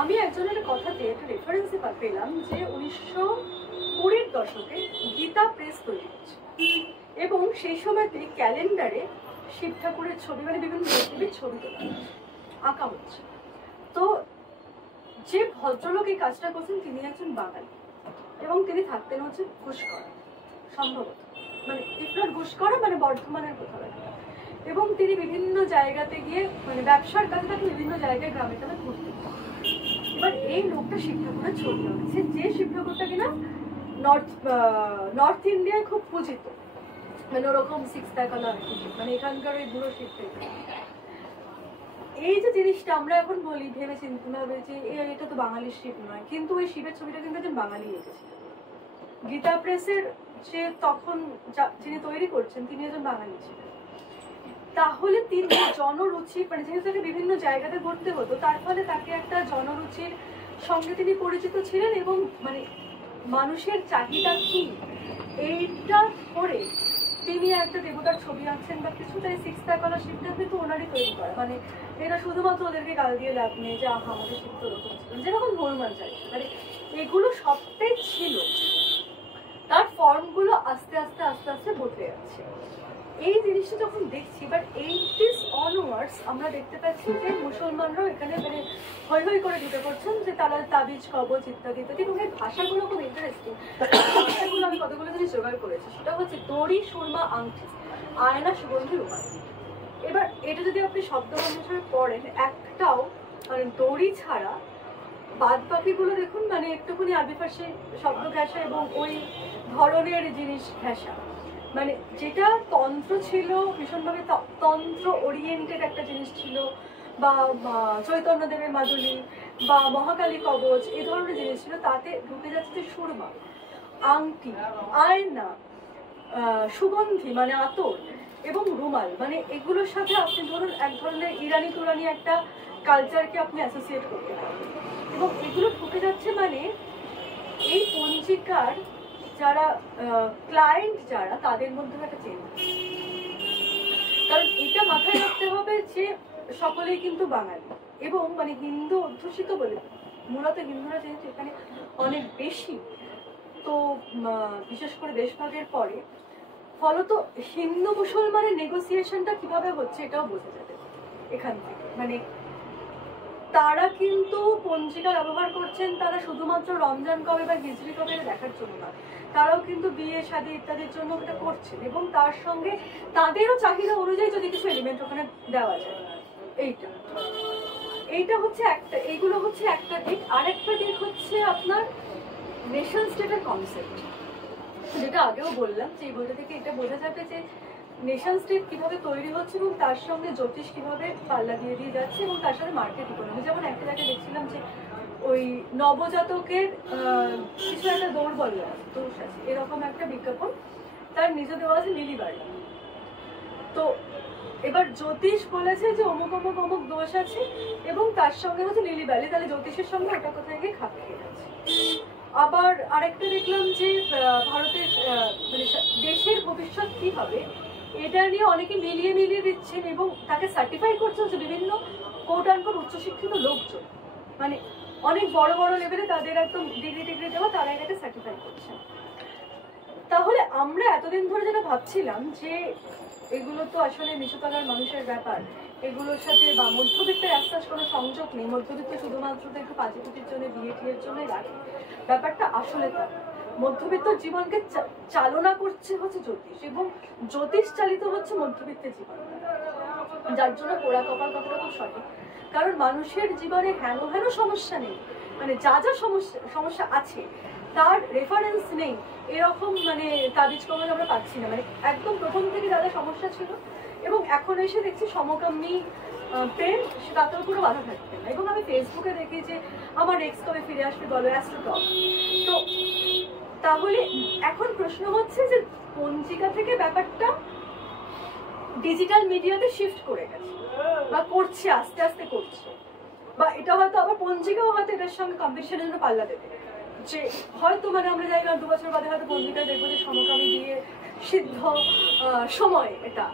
আমি একজনের কথাতে একটা রেফারেন্সে পেলাম যে 1920-এর দশকে গীতা প্রেস তৈরি হচ্ছে, এবং সেই সময়তে ক্যালেন্ডারে শিব ঠাকুরের ছবি, মানে বিভিন্ন দেবদেবীর ছবি তোলা আঁকা হচ্ছে। তো যে ভদ্রলোক এই কাজটা করছেন তিনি একজন বাঙালি, এবং তিনি থাকতেন হচ্ছে ঘুষকরা, সম্ভবত, মানে ইফনট ঘুষকরা, মানে বর্ধমানের কোথাও একটা, এবং তিনি বিভিন্ন জায়গাতে গিয়ে মানে ব্যবসার কাজে তাকে বিভিন্ন জায়গায় গ্রামে গ্রামে ঘুরতেন। এবার এই লোকটা শিব ঠাকুরের ছবি আঁকছে, যে শিব ঠাকুরটা কিনা নর্থ ইন্ডিয়ায় খুব পূজিত, মানে ওরকম 6 প্যাকালা, মানে এখানকার ওই বুড়ো শিব ঠাকুর। এই যে জিনিসটা আমরা এখন বলি ভেবে চিন্তে ভাবে যে এটা তো বাঙালির শিব নয়, কিন্তু ওই শিবের ছবিটা কিন্তু একজন বাঙালি এঁকেছিলেন। গীতা প্রেসের যে তখন যিনি তৈরি করছেন তিনি একজন বাঙালি ছিলেন। তাহলে তিনি জনরুচি, মানে যেহেতু তাকে বিভিন্ন জায়গাতে ঘুরতে হতো, তার ফলে তাকে একটা জনরুচির সঙ্গে তিনি পরিচিত ছিলেন, এবং মানে মানুষের চাহিদা কি এইটা করে তিনি একটা দেবতার ছবি আঁকছেন বা কিছু, তাই 6 প্যাকালা শিবটা কিন্তু ওনারই তৈরি করা, মানে এটা শুধুমাত্র ওদেরকে গাল দিয়ে লাভ নেই যে আহা আমাদের শিব তো ওরকম ছিল, যেরকম হনুমান চাইছে, মানে এগুলো সবটাই ছিল, তার ফর্মগুলো আস্তে আস্তে আস্তে আস্তে বদলে যাচ্ছে। এই জিনিসটা যখন দেখছি, বাট 80s অনওয়ার্ডস আমরা দেখতে পাচ্ছি যে মুসলমানরাও এখানে মানে হই হই করে ঢুকে পড়ছেন, যে তারা তাবিজ, কবচ ইত্যাদি ইত্যাদি, এবং এই ভাষাগুলো খুব ইন্টারেস্টিং। ভাষাগুলো আমি কতগুলো জিনিস জোগাড় করেছি, সেটা হচ্ছে দড়ি, সুরমা, আংটি, আয়না, সুগন্ধি, রুমাল। এবার এটা যদি আপনি শব্দ অনুসারে পড়েন, একটাও মানে দড়ি ছাড়া বাদ বাকিগুলো দেখুন মানে একটুখানি আরবি ফার্সি শব্দ ঘেঁষা এবং ওই ধরনের জিনিস ঘেঁষা, মানে যেটা তন্ত্র ছিল ভীষণভাবে তন্ত্র ওরিয়েন্টেড একটা জিনিস ছিল, বা চৈতন্যদেবের মাদুলি বা মহাকালী কবচ এই ধরনের জিনিস ছিল, তাতে ঢুকে যাচ্ছে যে সুরমা, আংটি, আয়না, সুগন্ধি মানে আতর, এবং রুমাল, মানে এগুলোর সাথে আপনি ধরুন এক ধরনের ইরানি তুরানি একটা কালচারকে আপনি অ্যাসোসিয়েট করতে পারবেন, এবং এগুলো ঢুকে যাচ্ছে। মানে এই পঞ্জিকার যারা ক্লায়েন্ট যারা, তাদের মধ্যে একটা চেঞ্জ, কারণ এটা মাথায় রাখতে হবে যে সকলেই কিন্তু বাঙালি, এবং মানে হিন্দু অধ্যুষিত বলে মূলত হিন্দুরা যেহেতু এখানে অনেক বেশি, তো বিশেষ করে দেশভাগের পরে ফলত হিন্দু মুসলমানের নেগোসিয়েশনটা কিভাবে হচ্ছে এটাও বোঝা যাবে এখান থেকে। মানে তারা কিন্তু পঞ্জিকা ব্যবহার করছেন তারা শুধুমাত্র রমজান কবে বা হিজরি কবে দেখার জন্য না, তারাও কিন্তু বিয়ে শাদী ইত্যাদির জন্য এটা করছেন এবং তার সঙ্গে তাদেরও চাহিদা অনুযায়ী যদি কিছু এলিমেন্ট ওখানে দেওয়া যায়। এইটা হচ্ছে একটা, এইগুলো হচ্ছে একটা দিক। আরেকটা দিক হচ্ছে আপনার নেশন স্টেটের কনসেপ্ট, যেটা আগেও বললাম যে এই বইটা থেকে এটা বোঝা যাবে যে নেশন স্টেট কিভাবে তৈরি হচ্ছে এবং তার সঙ্গে জ্যোতিষ কিভাবে পাল্লা দিয়ে দিয়ে যাচ্ছে এবং তার সাথে মার্কেট ইকোনমি। যেমন একটা জায়গায় দেখছিলাম যে ওই নবজাতকের কিছু একটা দৌড় দোষ আছে এরকম একটা বিজ্ঞাপন তার নিজে দেওয়া আছে লিলিবাড়ি। তো এবার জ্যোতিষ বলেছে যে অমুক অমুক অমুক দোষ আছে এবং তার সঙ্গে হচ্ছে লিলিবাড়ি, তাহলে জ্যোতিষের সঙ্গে ওটা কোথায় গিয়ে খাপ খেয়ে যাচ্ছে। আবার আরেকটা দেখলাম যে ভারতের মানে দেশের ভবিষ্যৎ কি হবে এটা নিয়ে অনেকে মিলিয়ে দিচ্ছেন এবং তাকে সার্টিফাই করছে হচ্ছে বিভিন্ন কোট আনকোট উচ্চশিক্ষিত লোকজন, মানে অনেক বড় বড় লেভেলে তাদের একদম ডিগ্রি দেওয়া, তারা এটাকে সার্টিফাই করছেন। তাহলে আমরা এতদিন ধরে যেটা ভাবছিলাম যে এগুলো তো আসলে নিচুতলার মানুষের ব্যাপার, এগুলোর সাথে বা মধ্যবিত্তের আস্তে কোনো সংযোগ নেই, মধ্যবিত্ত শুধুমাত্র একটু পাঁচিপুচির জন্য বিয়ে টিয়ের জন্যই রাখে, ব্যাপারটা আসলে তা মধ্যবিত্ত জীবনকে চালনা করছে হচ্ছে জ্যোতিষ এবং জ্যোতিষ চালিত হচ্ছে মধ্যবিত্তের জীবন, যার জন্য পোড়া কপাল কথাটা খুব সঠিক। কারণ মানুষের জীবনে হেন সমস্যা নেই, মানে যা যা সমস্যা আছে তার রেফারেন্স নেই এরকম মানে তাবিজ কবজ আমরা পাচ্ছি না। মানে একদম প্রথম থেকে যা যা সমস্যা ছিল এবং এখন এসে দেখছি সমকামী প্রেম তাতেও পুরো বাধা থাকবে না। এবং আমি ফেসবুকে দেখি যে আমার এক্স কবে ফিরে আসবে বলো অ্যাস্ট্রোটক। তো তাহলে এখন প্রশ্ন হচ্ছে যে পঞ্জিকা থেকে ব্যাপারটা ডিজিটাল মিডিয়াতে শিফট করে গেছে বা করছে, আস্তে আস্তে করছে, বা এটা হয়তো আবার পঞ্জিকাও হয়তো এটার সঙ্গে কম্পিটিশনের জন্য পাল্লা দেবে, যে হয়তো মানে আমরা জানি না 2 বছর বাদে হয়তো পঞ্জিকায় দেখবো যে সমকামী বিয়ে সিদ্ধ সময়, এটা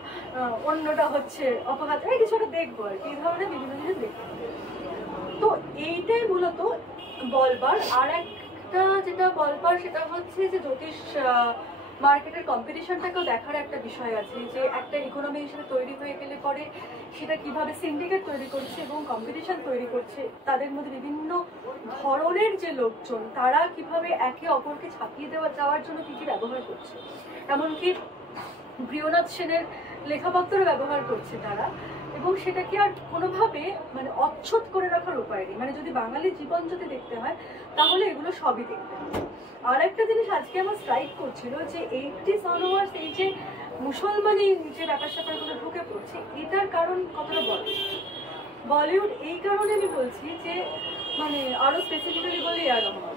অন্যটা হচ্ছে অপঘাত, এই কিছুটা দেখবো আর কি, এই ধরনের বিভিন্ন জিনিস দেখবো। তো এইটাই মূলত বলবার। আর একটা যেটা বলবার সেটা হচ্ছে যে জ্যোতিষ মার্কেটের কম্পিটিশনটাকেও দেখার একটা বিষয় আছে, যে একটা ইকোনমি হিসেবে তৈরি হয়ে গেলে পরে সেটা কিভাবে সিন্ডিকেট তৈরি করছে এবং কম্পিটিশন তৈরি করছে, তাদের মধ্যে বিভিন্ন ধরনের যে লোকজন তারা কিভাবে একে অপরকে ছাপিয়ে যাওয়ার জন্য কি কি ব্যবহার করছে, এমনকি প্রিয়নাথ সেনের লেখাপত্র ব্যবহার করছে তারা, এবং সেটাকে আর কোনোভাবে মানে অচ্ছুত করে রাখার উপায় নেই। মানে যদি বাঙালি জীবন যদি দেখতে হয় তাহলে এগুলো সবই দেখতে হবে। আর একটা জিনিস আজকে আমার স্ট্রাইক করছিল যে 80s অনওয়ার্ডস এই যে মুসলমানি যে ব্যাপার স্যাপারগুলো ঢুকে পড়ছে, এটার কারণ কতটা বলিউড এই কারণে আমি বলছি যে মানে আরো স্পেসিফিক্যালি বলি এআর রহমান।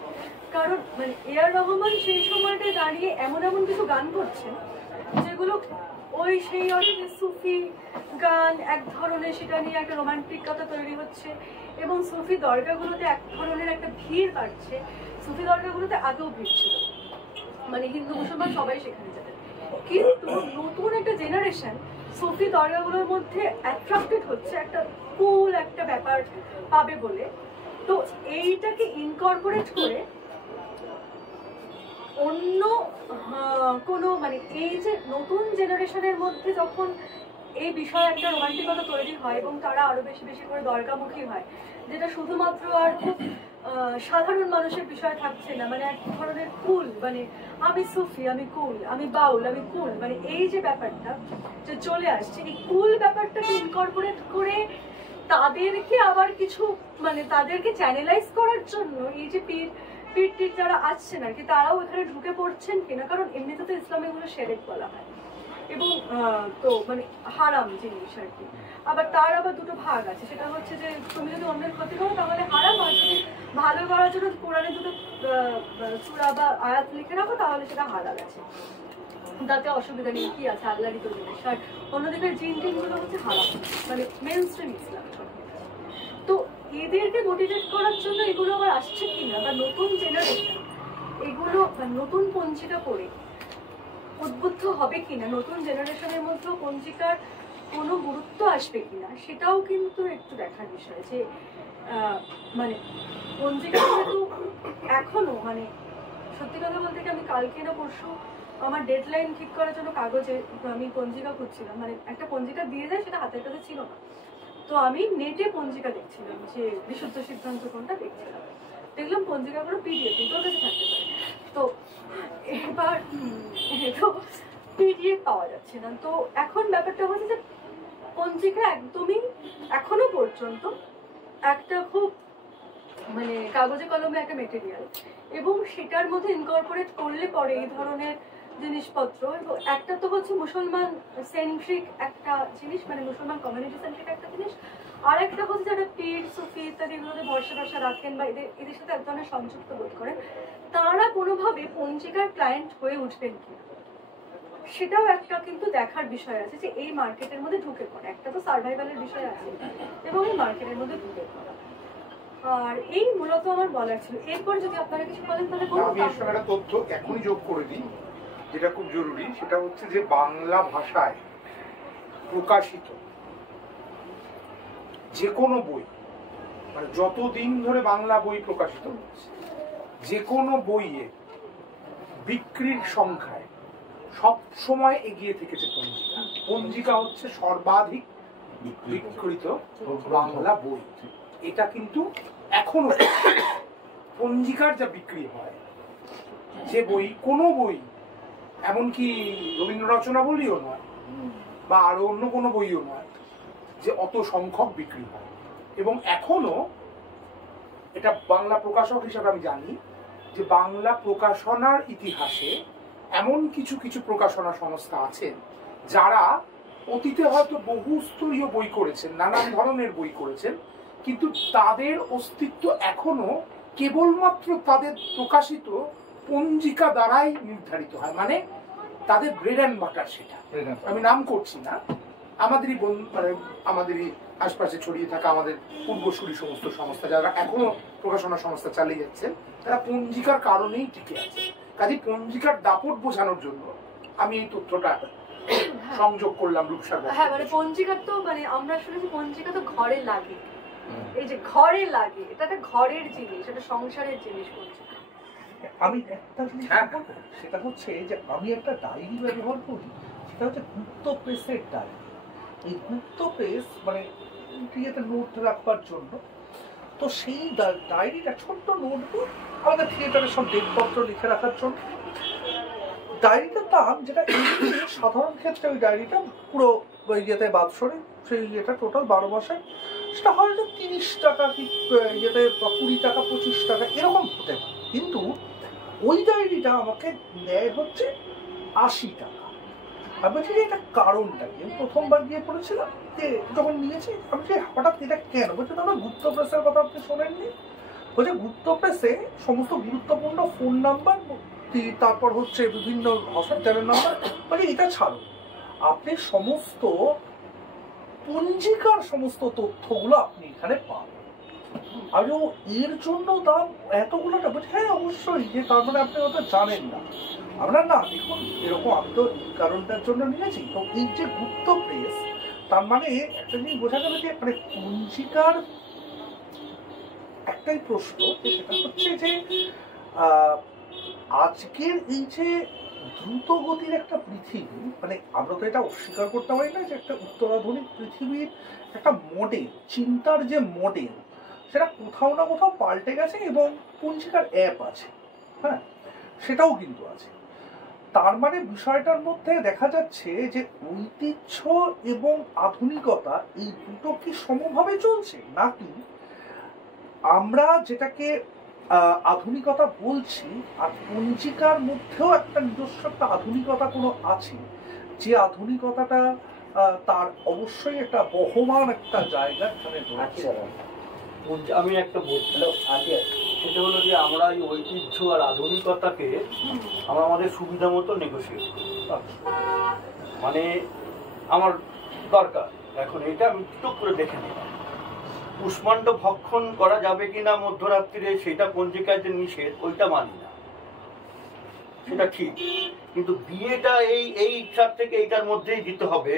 কারণ মানে এআর রহমান সেই সময়টায় দাঁড়িয়ে এমন কিছু গান করছেন যেগুলো ওই সেই অর্থে সুফি গান এক ধরনের, সেটা নিয়ে একটা রোমান্টিকতা তৈরি হচ্ছে এবং সুফি দরগাগুলোতে এক ধরনের একটা ভিড় বাড়ছে। সুফি দরগাগুলোতে আগেও ভিড় ছিল, মানে হিন্দু মুসলমান সবাই সেখানে যাবে, কিন্তু নতুন একটা জেনারেশন সুফি দরগাগুলোর মধ্যে অ্যাট্রাক্টেড হচ্ছে, একটা কুল একটা ব্যাপার পাবে বলে। তো এইটাকে ইনকর্পোরেট করে অন্য কোনো মানে এই যে নতুন জেনারেশনের মধ্যে যখন এই বিষয়ে একটা রোমান্টিকতা তৈরি হয় এবং তারা আরো বেশি বেশি করে দরগামুখী হয়, যেটা শুধুমাত্র আর খুব সাধারণ মানুষের বিষয় থাকছে না, মানে এক ধরনের কুল, মানে আমি সুফি, আমি কুল, আমি বাউল, আমি কুল, মানে এই যে ব্যাপারটা যে চলে আসছে, এই কুল ব্যাপারটাকে ইনকর্পোরেট করে তাদেরকে আবার কিছু মানে তাদেরকে চ্যানেলাইজ করার জন্য এই যে পীর যারা আসছেন আর কি, তারাও এখানে ঢুকে পড়ছেন কিনা। কারণ এমনিতে তো ইসলামে এগুলো শেরেক বলা হয় এবং তো মানে হারাম জিনিস আর কি। আবার তার আবার দুটো ভাগ আছে, সেটা হচ্ছে যে তুমি যদি অন্যের ক্ষতি করো তাহলে হারাম, আর যদি ভালো করার জন্য কোরআনে দুটো সূরা বা আয়াত লিখে রাখো তাহলে সেটা হালাল আছে, তাতে অসুবিধা নেই, কি আছে আল্লাহরই তো জিনিস। আর অন্যদিকে জিন টিনগুলো হচ্ছে হারাম, মানে মেইন স্ট্রিম ইসলাম। তো এদেরকে মোটিভেট করার জন্য এগুলো আবার আসছে কিনা, বা নতুন জেনারেশন এগুলো নতুন পঞ্জিকা পড়ে উদ্বুদ্ধ হবে কিনা, নতুন জেনারেশনের মধ্যেও পঞ্জিকার কোনো গুরুত্ব আসবে কিনা, সেটাও কিন্তু একটু দেখার বিষয়। যে মানে পঞ্জিকা কিন্তু এখনো মানে সত্যি কথা বলতে কি আমি কালকে না পরশু আমার ডেডলাইন ঠিক করার জন্য কাগজে আমি পঞ্জিকা খুঁজছিলাম, মানে একটা পঞ্জিকা দিয়ে যায় সেটা হাতের কাছে ছিল না, তো আমি নেটে পঞ্জিকা দেখছিলাম যে বিশুদ্ধ সিদ্ধান্ত কোনটা দেখছিলাম, দেখলাম পঞ্জিকাগুলো পিডিএফ কিন্তু ওর কাছে থাকতে পারে, তো এবার তো পিডিএফ পাওয়া যাচ্ছে না। তো এখন ব্যাপারটা হচ্ছে যে পঞ্জিকা একদমই এখনো পর্যন্ত একটা খুব মানে কাগজে কলমে একটা মেটেরিয়াল, এবং সেটার মধ্যে ইনকর্পোরেট করলে পরে এই ধরনের জিনিসপত্র, এবং একটা তো হচ্ছে মুসলমান সেন্ট্রিক একটা জিনিস, মানে মুসলমান কমিউনিটি সেন্ট্রিক একটা জিনিস, আর একটা হচ্ছে যারা পীর সুফি ইত্যাদি এগুলোতে ভরসা রাখেন বা এদের সাথে এক ধরনের সংযুক্ত বোধ করেন, তারা কোনোভাবে পঞ্জিকার ক্লায়েন্ট হয়ে উঠবেন কিনা সেটাও একটা কিন্তু দেখার বিষয় আছে, যে এই মার্কেটের মধ্যে ঢুকে পড়া একটা তো সার্ভাইভালের বিষয় আছে, এবং এই মার্কেটের মধ্যে ঢুকে পড়া। আর এই মূলত আমার বলার ছিল। এরপর যদি আপনারা কিছু বলেন তাহলে আমি এর সঙ্গে একটা তথ্য এখনই যোগ করে দিই যেটা খুব জরুরি, সেটা হচ্ছে যে বাংলা ভাষায় প্রকাশিত যে কোনো বই, মানে যতদিন ধরে বাংলা বই প্রকাশিত হচ্ছে, যে কোনো বইয়ে বিক্রির সংখ্যায় সব সময় এগিয়ে থেকেছে পঞ্জিকা। পঞ্জিকা হচ্ছে সর্বাধিক বিক্রিত বাংলা বই। এটা কিন্তু এখনো পঞ্জিকার যা বিক্রি হয়, যে বই, কোনো বই, এমনকি রবীন্দ্র রচনা বলিও নয় বা আরো অন্য কোনো বইও নয়, যে অত সংখ্যক বিক্রি হয়। এবং এখনো এটা বাংলা প্রকাশক হিসাবে আমি জানি যে বাংলা প্রকাশনার ইতিহাসে এমন কিছু কিছু প্রকাশনা সংস্থা আছেন যারা অতীতে হয়তো বহু স্তরীয় বই করেছেন, নানান ধরনের বই করেছেন, কিন্তু তাদের অস্তিত্ব এখনো কেবলমাত্র তাদের প্রকাশিত পঞ্জিকা দ্বারাই নির্ধারিত হয়। মানে তাদের ব্রেড অ্যান্ড বাটার সেটা, আমি নাম করছি না, আমাদেরই মানে আমাদেরই আশপাশে ছড়িয়ে থাকা আমাদের পূর্বসূরি সমস্ত সংস্থা যারা এখনো প্রকাশনা সংস্থা চালিয়ে যাচ্ছেন, তারা পঞ্জিকার কারণেই টিকে আছে। কাজে পঞ্জিকার দাপট বোঝানোর জন্য আমি এই তথ্যটা সংযোগ করলাম রূপসার। হ্যাঁ, মানে পঞ্জিকা তো মানে আমরা শুনেছি পঞ্জিকা তো ঘরে লাগে, এই যে ঘরে লাগে, এটা একটা ঘরের জিনিস, এটা সংসারের জিনিস। আমি একটা জিনিস বলবো, সেটা হচ্ছে যে আমি একটা ডায়েরি ব্যবহার করি, সেটা হচ্ছে গুপ্ত প্রেসের ডায়েরি। এই গুপ্ত প্রেস মানে ইয়েতে নোট রাখবার জন্য, তো সেই ডায়েরিটা ছোট্ট নোটবুক আমাদের থিয়েটারের সব ডেটপত্র লিখে রাখার জন্য। ডায়েরিটার দাম যেটা সাধারণ ক্ষেত্রে ওই ডায়েরিটা পুরো ইয়েতে বাৎসরে সেই ইয়েটা টোটাল 12 মাসে সেটা হয়তো 30 টাকা কি ইয়েতে 20 টাকা 25 টাকা এরকম হতে পারে, কিন্তু ওই ডায়েরিটা আমাকে নেয় হচ্ছে 80 টাকা। আমি বলছি যে এটা কারণটা কি? আমি প্রথমবার গিয়ে পড়েছিলাম যে যখন নিয়েছি, আমি যে হঠাৎ এটা কেন বলছি, তাহলে গুপ্ত প্রেসের কথা আপনি শোনেননি? বলছে গুপ্ত প্রেসে সমস্ত গুরুত্বপূর্ণ ফোন নাম্বার, তারপর হচ্ছে বিভিন্ন হসপিটালের নাম্বার, মানে এটা ছাড়ো আপনি সমস্ত পঞ্জিকার সমস্ত তথ্যগুলো আপনি এখানে পাবেন। আর এর জন্য দাম এতগুলোটা? বলছে হ্যাঁ অবশ্যই, যে তার মানে আপনি হয়তো জানেন না। আমরা না দেখুন এরকম, আমি তো এই কারণটার জন্য নিয়েছি। তো এই যে গুপ্ত প্রেস, তার মানে একটা জিনিস বোঝা গেল যে মানে পঞ্জিকার একটাই প্রশ্ন, সেটা হচ্ছে যে আজকের এই যে দ্রুত গতির একটা পৃথিবী, মানে আমরা তো এটা অস্বীকার করতে পারি না যে একটা উত্তরাধুনিক পৃথিবীর একটা মডেল, চিন্তার যে মডেল, সেটা কোথাও না কোথাও পাল্টে গেছে, এবং পঞ্জিকার অ্যাপ আছে, হ্যাঁ সেটাও কিন্তু আছে। তার মানে বিষয়টার মধ্যে দেখা যাচ্ছে যে ঐতিহ্য এবং আধুনিকতা এই দুটো কি সমভাবে চলছে, নাকি আমরা যেটাকে আধুনিকতা বলছি আর পঞ্জিকার মধ্যেও একটা নিজস্ব একটা আধুনিকতা কোনো আছে, যে আধুনিকতাটা তার অবশ্যই একটা বহমান একটা জায়গা এখানে রয়েছে। আমি একটা বলছিলাম আগে, সেটা হলো যে আমরা এই ঐতিহ্য আর আধুনিকতাকে আমরা আমাদের সুবিধা মতো নেগোসিয়েট করি। মানে আমার দরকার এখন এটা, আমি টুক করে দেখে নিলাম। কুষ্মাণ্ড ভক্ষণ করা যাবে কিনা মধ্যরাত্রিরে, সেটা পঞ্জিকায় যে নিষেধ, ওইটা মানি না, সেটা ঠিক। কিন্তু বিয়েটা এই ইচ্ছার থেকে এইটার মধ্যেই দিতে হবে।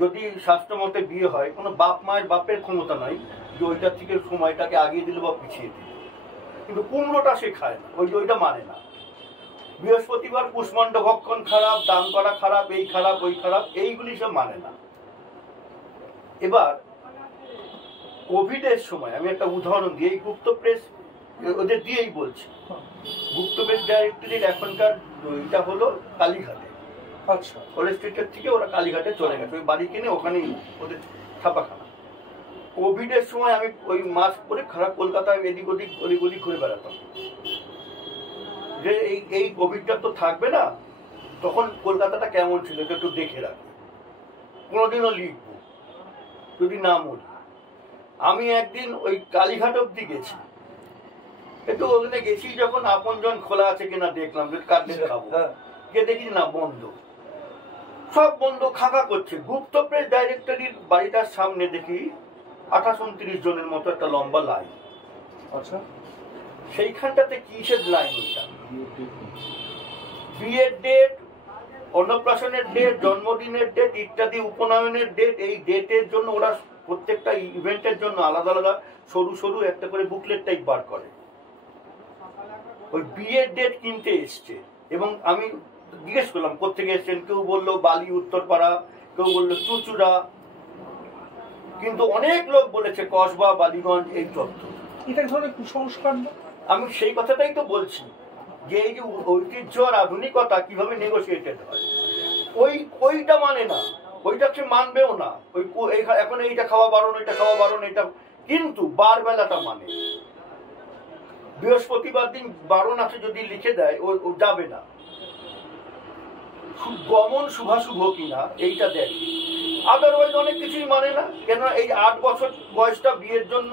যদি শাস্ত্র মতে বিয়ে হয়, কোনো বাপ মায়ের বাপের ক্ষমতা নয় যে ওইটার থেকে সময়টাকে আগিয়ে দিল বা পিছিয়ে দিল। কিন্তু কুমড়োটা সে খায় না, ওইটা মানে না। বৃহস্পতিবার কুষ্মাণ্ড ভক্ষণ খারাপ, দান করা খারাপ, এই খারাপ ওই খারাপ, এইগুলি সব মানে না। এবার কোভিডের সময় আমি একটা উদাহরণ দিই, এই গুপ্ত প্রেস ওদের দিয়েই বলছি। গুপ্ত প্রেস ডাইরেক্টরির এখনকার এটা হলো কালীঘাটে। আচ্ছা, কলেজ স্ট্রিটের থেকে ওরা কালীঘাটে চলে গেছে, ওই বাড়ি কিনে ওখানেই ওদের ছাপাখানা। কোভিডের সময় আমি ওই মাস্ক পরে খারাপ কলকাতায় এদিক ওদিক অলিগলি ঘুরে বেড়াতাম, যে এই কোভিডটা তো থাকবে না, তখন কলকাতাটা কেমন ছিল একটু দেখে রাখি, কোনোদিনও লিখবো যদি না মরি। আমি একদিন ওই কালীঘাট অব্দি গেছি, একটু ওখানে গেছি যখন আপনজন খোলা আছে কিনা দেখলাম, যদি কাটলে খাবো, গিয়ে দেখি না বন্ধ, সব বন্ধ, খাকা করছে। গুপ্ত প্রেস ডাইরেক্টরির বাড়িটার সামনে দেখি 28-29 জনের মতো একটা লম্বা লাইন। আচ্ছা, সেইখানটাতে কিসের লাইন? ওইটা বিয়ের ডেট, অন্নপ্রাশনের ডেট, জন্মদিনের ডেট ইত্যাদি, উপনয়নের ডেট, এই ডেটের জন্য ওরা প্রত্যেকটা ইভেন্টের জন্য আলাদা আলাদা সরু সরু একটা করে বুকলেট টাইপ বার করে। ওই বিয়ের ডেট কিনতে এসছে, এবং আমি জিজ্ঞেস করলাম কোথেকে এসছেন, কেউ বললো বালি উত্তরপাড়া, কেউ বললো চুচুড়া, কিন্তু অনেক লোক বলেছে কসবা, বালিগঞ্জ, এই তথ্য। এটা ধরনের কুসংস্কার না? আমি সেই কথাটাই তো বলছি, যে এই যে ঐতিহ্য আর আধুনিকতা কিভাবে নেগোসিয়েটেড হয়, ওইটা মানে না, ওইটা সে মানবেও না। এখন এইটা খাওয়া বারণ, ওইটা খাওয়া বারণ, এটা কিন্তু বার বেলাটা মানে। বৃহস্পতিবার দিন বারণ আছে যদি লিখে দেয়, ও যাবে না। গমন শুভাশুভ কিনা এইটা দেখে, আদারওয়াইজ অনেক কিছুই মানে না। কেন এই 8 বছর বয়সটা বিয়ের জন্য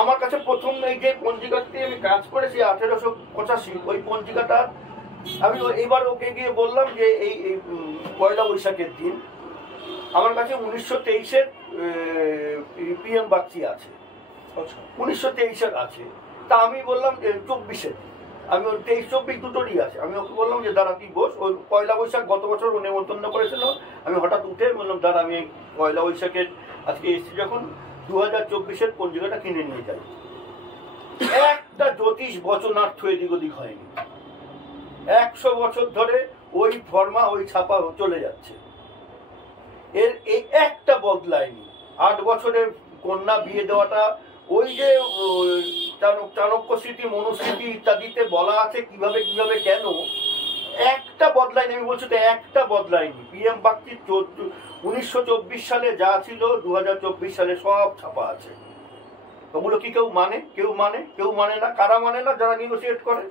আমার কাছে প্রথম এই যে পঞ্জিকাতে আমি কাজ করেছি 1885, ওই পঞ্জিকাটা আমি এবার ওকে গিয়ে বললাম যে এই পয়লা বৈশাখের দিন আমার কাছে 1923-এর পিএম বাগচি আছে, 1923-এর আছে। তা আমি বললাম যে 24-এর, আমি 23-24 দুটোরই আছে। আমি ওকে বললাম যে দাঁড়া তুই বস, ওই পয়লা বৈশাখ গত বছর ও নেমন্তন্ন করেছিল, আমি হঠাৎ উঠে বললাম দাঁড়া আমি পয়লা বৈশাখের আজকে এসেছি যখন 2024-এর পঞ্জিকাটা কিনে নিয়ে যাই। একটা জ্যোতিষ বচনার্থ এদিক ওদিক হয়নি, 100 বছর ধরে ওই ফর্মা ওই ছাপা চলে যাচ্ছে, এর এই একটা বদলায়নি। 8 বছরের কন্যা বিয়ে দেওয়াটা ওই যে চাণক্য স্মৃতি, মনুস্মৃতি ইত্যাদিতে বলা আছে কিভাবে কিভাবে কেন, একটা বদলায়নি। আমি বলছি তো একটা বদলায়নি। পিএম বাগচি 1924 সালে যা ছিল 2024 সালে সব ছাপা আছে। ওগুলো কি কেউ মানে? কেউ মানে, কেউ মানে না। কারা মানে না? যারা নেগোসিয়েট করে।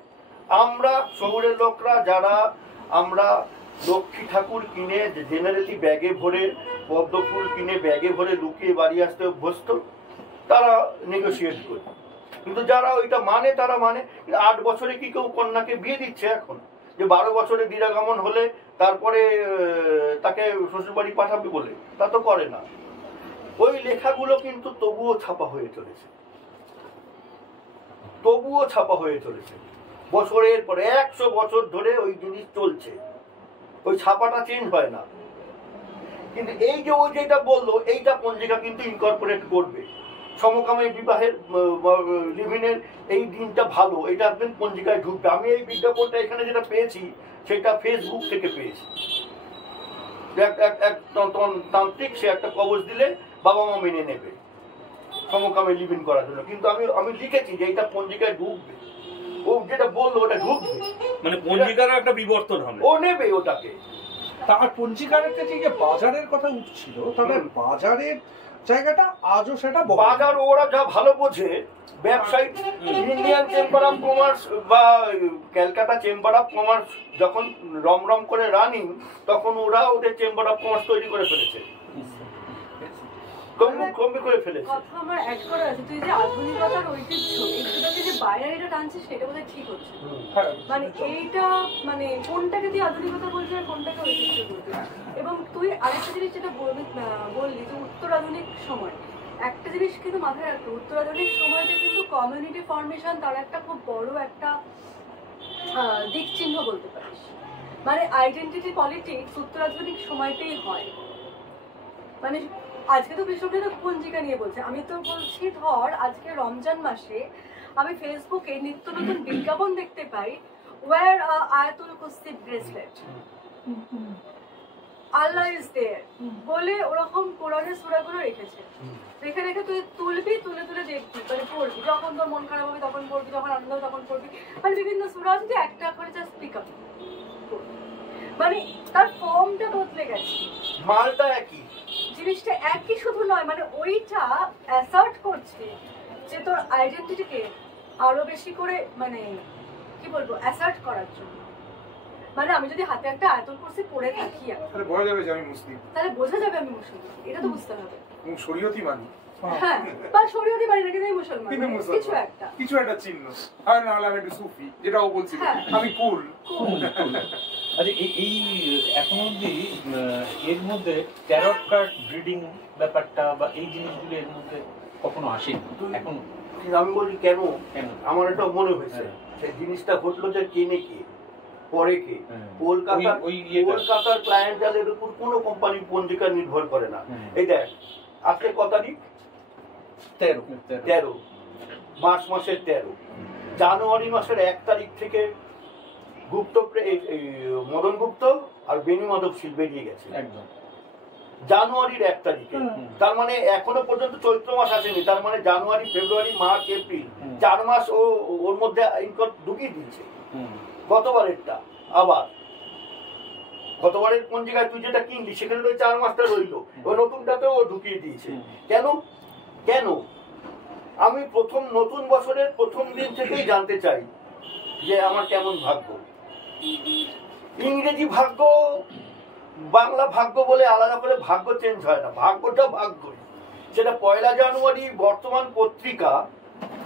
আমরা শহরের লোকরা যারা আমরা লক্ষ্মী ঠাকুর কিনে জেনারেলি ব্যাগে ভরে, পদ্ম ফুল কিনে ব্যাগে ভরে লুকিয়ে বাড়ি আসতে অভ্যস্ত, তারা নেগোসিয়েট করে। কিন্তু যারা ওইটা মানে তারা মানে। 8 বছরে কি কেউ কন্যাকে বিয়ে দিচ্ছে এখন? যে 12 বছরে দিরাগমন হলে তারপরে তাকে শ্বশুরবাড়ি পাঠাবে বলে, তা তো করে না। ওই লেখাগুলো কিন্তু তবুও ছাপা হয়ে চলেছে, তবুও ছাপা হয়ে চলেছে বছরের পরে। 100 বছর ধরে ওই জিনিস চলছে, ওই ছাপাটা চেঞ্জ হয় না। কিন্তু এই যে ও যেটা বললো, এইটা পঞ্জিকা কিন্তু ইনকর্পোরেট করবে। সমকামী বিবাহের লিভিনের এই দিনটা ভালো, এটা একদিন পঞ্জিকায় ঢুকবে। আমি এই বিজ্ঞাপনটা এখানে যেটা পেয়েছি সেটা ফেসবুক থেকে পেয়েছি। এক তান্ত্রিক, সে একটা কবজ দিলে বাবা মা মেনে নেবে সমকামী লিভিন করার জন্য। কিন্তু আমি লিখেছি যে এটা পঞ্জিকায় ঢুকবে, ও যেটা বললো ওটা ঢুকবে, মানে পঞ্জিকারও একটা বিবর্তন হবে, ও নেবে ওটাকে। তার পঞ্জিকার যে বাজারের কথা উঠছিল, তাহলে বাজারের জায়গাটা আজও সেটা বাজার ওরা যা ভালো বোঝে, ব্যবসায়ী ইন্ডিয়ান চেম্বার অফ কমার্স বা ক্যালকাটা চেম্বার অফ কমার্স যখন রমরম করে রানিং, তখন ওরা ওদের চেম্বার অফ কমার্স তৈরি করে ফেলেছে, কমবি করে ফেলেছে। কথা আমার অ্যাড করা আছে, তুই যে আধুনিকতার ঐতিহ্য এইটাকে যে বাইরেটা টানছিস সেটা বোধহয় ঠিক হচ্ছে। মানে এইটা মানে কোনটাকে তুই আধুনিকতা বলছিস আর কোনটাকে ঐতিহ্য বলছিস। এবং তুই আরেকটা জিনিস যেটা বললি যে উত্তর আধুনিক সময়, একটা জিনিস কিন্তু মাথায় রাখতে, উত্তর আধুনিক সময়তে কিন্তু কমিউনিটি ফর্মেশন তার একটা খুব বড় একটা দিক চিহ্ন বলতে পারিস। মানে আইডেন্টিটি পলিটিক্স উত্তর আধুনিক সময়তেই হয়। মানে আজকে তো কৃষ্ণপ্রিয়া পঞ্জিকা নিয়ে বলছে, আমি তো বলছি ধর আজকে রমজান মাসে আমি ফেসবুকে নিত্য নতুন বিজ্ঞাপন দেখতে পাই, wear a Ayatul Kursi bracelet. Allah is there বলে ওরকম কোরআনের সূরাগুলো রেখেছে। রেখে রেখে তুই তুলে তুলে দেখবি, মানে পড়বি, যখন তোর মন খারাপ হবে তখন পড়বি, যখন আনন্দ হবে তখন পড়বি, মানে বিভিন্ন সূরা আছে যে একটা করে জাস্ট পিক আপ, মানে তার ফর্মটা বদলে গেছে, মালটা একই, জিনিসটা একই শুধু নয়, মানে ওইটা অ্যাসার্ট করছে যে তোর আইডেন্টিটিকে আরো বেশি করে, মানে কি বলবো, অ্যাসার্ট করার জন্য। মানে আমি যদি হাতে একটা আয়াতুল কুরসি পড়ে থাকি তাহলে বোঝা যাবে যে আমি মুসলিম, তাহলে বোঝা যাবে আমি মুসলমান, এটা তো বুঝতে হবে। শরীয়তি মানি, হ্যাঁ, বা শরীয়তি মানি না কিন্তু আমি মুসলমান, কিন্তু কিছু একটা চিহ্ন, আর না হলে আমি একটু সুফি, যেটাও বলছি আমি কুল। আচ্ছা, এই এখন অব্দি এর মধ্যে ট্যারট কার্ড ব্রিডিং ব্যাপারটা বা এই জিনিসগুলো এর মধ্যে কখনো আসেনি এখন। আমি বলি কেন, আমার এটা মনে হয়েছে সেই জিনিসটা ঘটলো যে কিনে কে পরে কে। কলকাতার ক্লায়েন্টালের উপর কোনো কোম্পানি পঞ্জিকা নির্ভর করে না। এই দেখ, আজকে কত তারিখ? 13 মাসের 13 জানুয়ারি মাসের 1 তারিখ থেকে গুপ্ত মদন গুপ্ত আর বেনি মাধবশীল বেরিয়ে গেছে একদম জানুয়ারির 1 তারিখে। তার মানে এখনো পর্যন্ত চৈত্র মাস আসেনি, তার মানে জানুয়ারি, ফেব্রুয়ারি, মার্চ, এপ্রিল 4 মাস ওর মধ্যে ইনকাম ঢুকিয়ে দিয়েছে। গতবারেরটা আবার গতবারের পঞ্জিকায় তুই যেটা কিনলি সেখানে তো 4 মাসটা রইলো, ওই নতুনটাতেও ও ঢুকিয়ে দিয়েছে। কেন কেন আমি নতুন বছরের প্রথম দিন থেকেই জানতে চাই যে আমার কেমন ভাগ্য। ইংরেজি ভাগ্য, বাংলা ভাগ্য বলে আলাদা করে ভাগ্য চেঞ্জ হয় না, ভাগ্যটা ভাগ্যই। সেটা 1 জানুয়ারি বর্তমান পত্রিকা,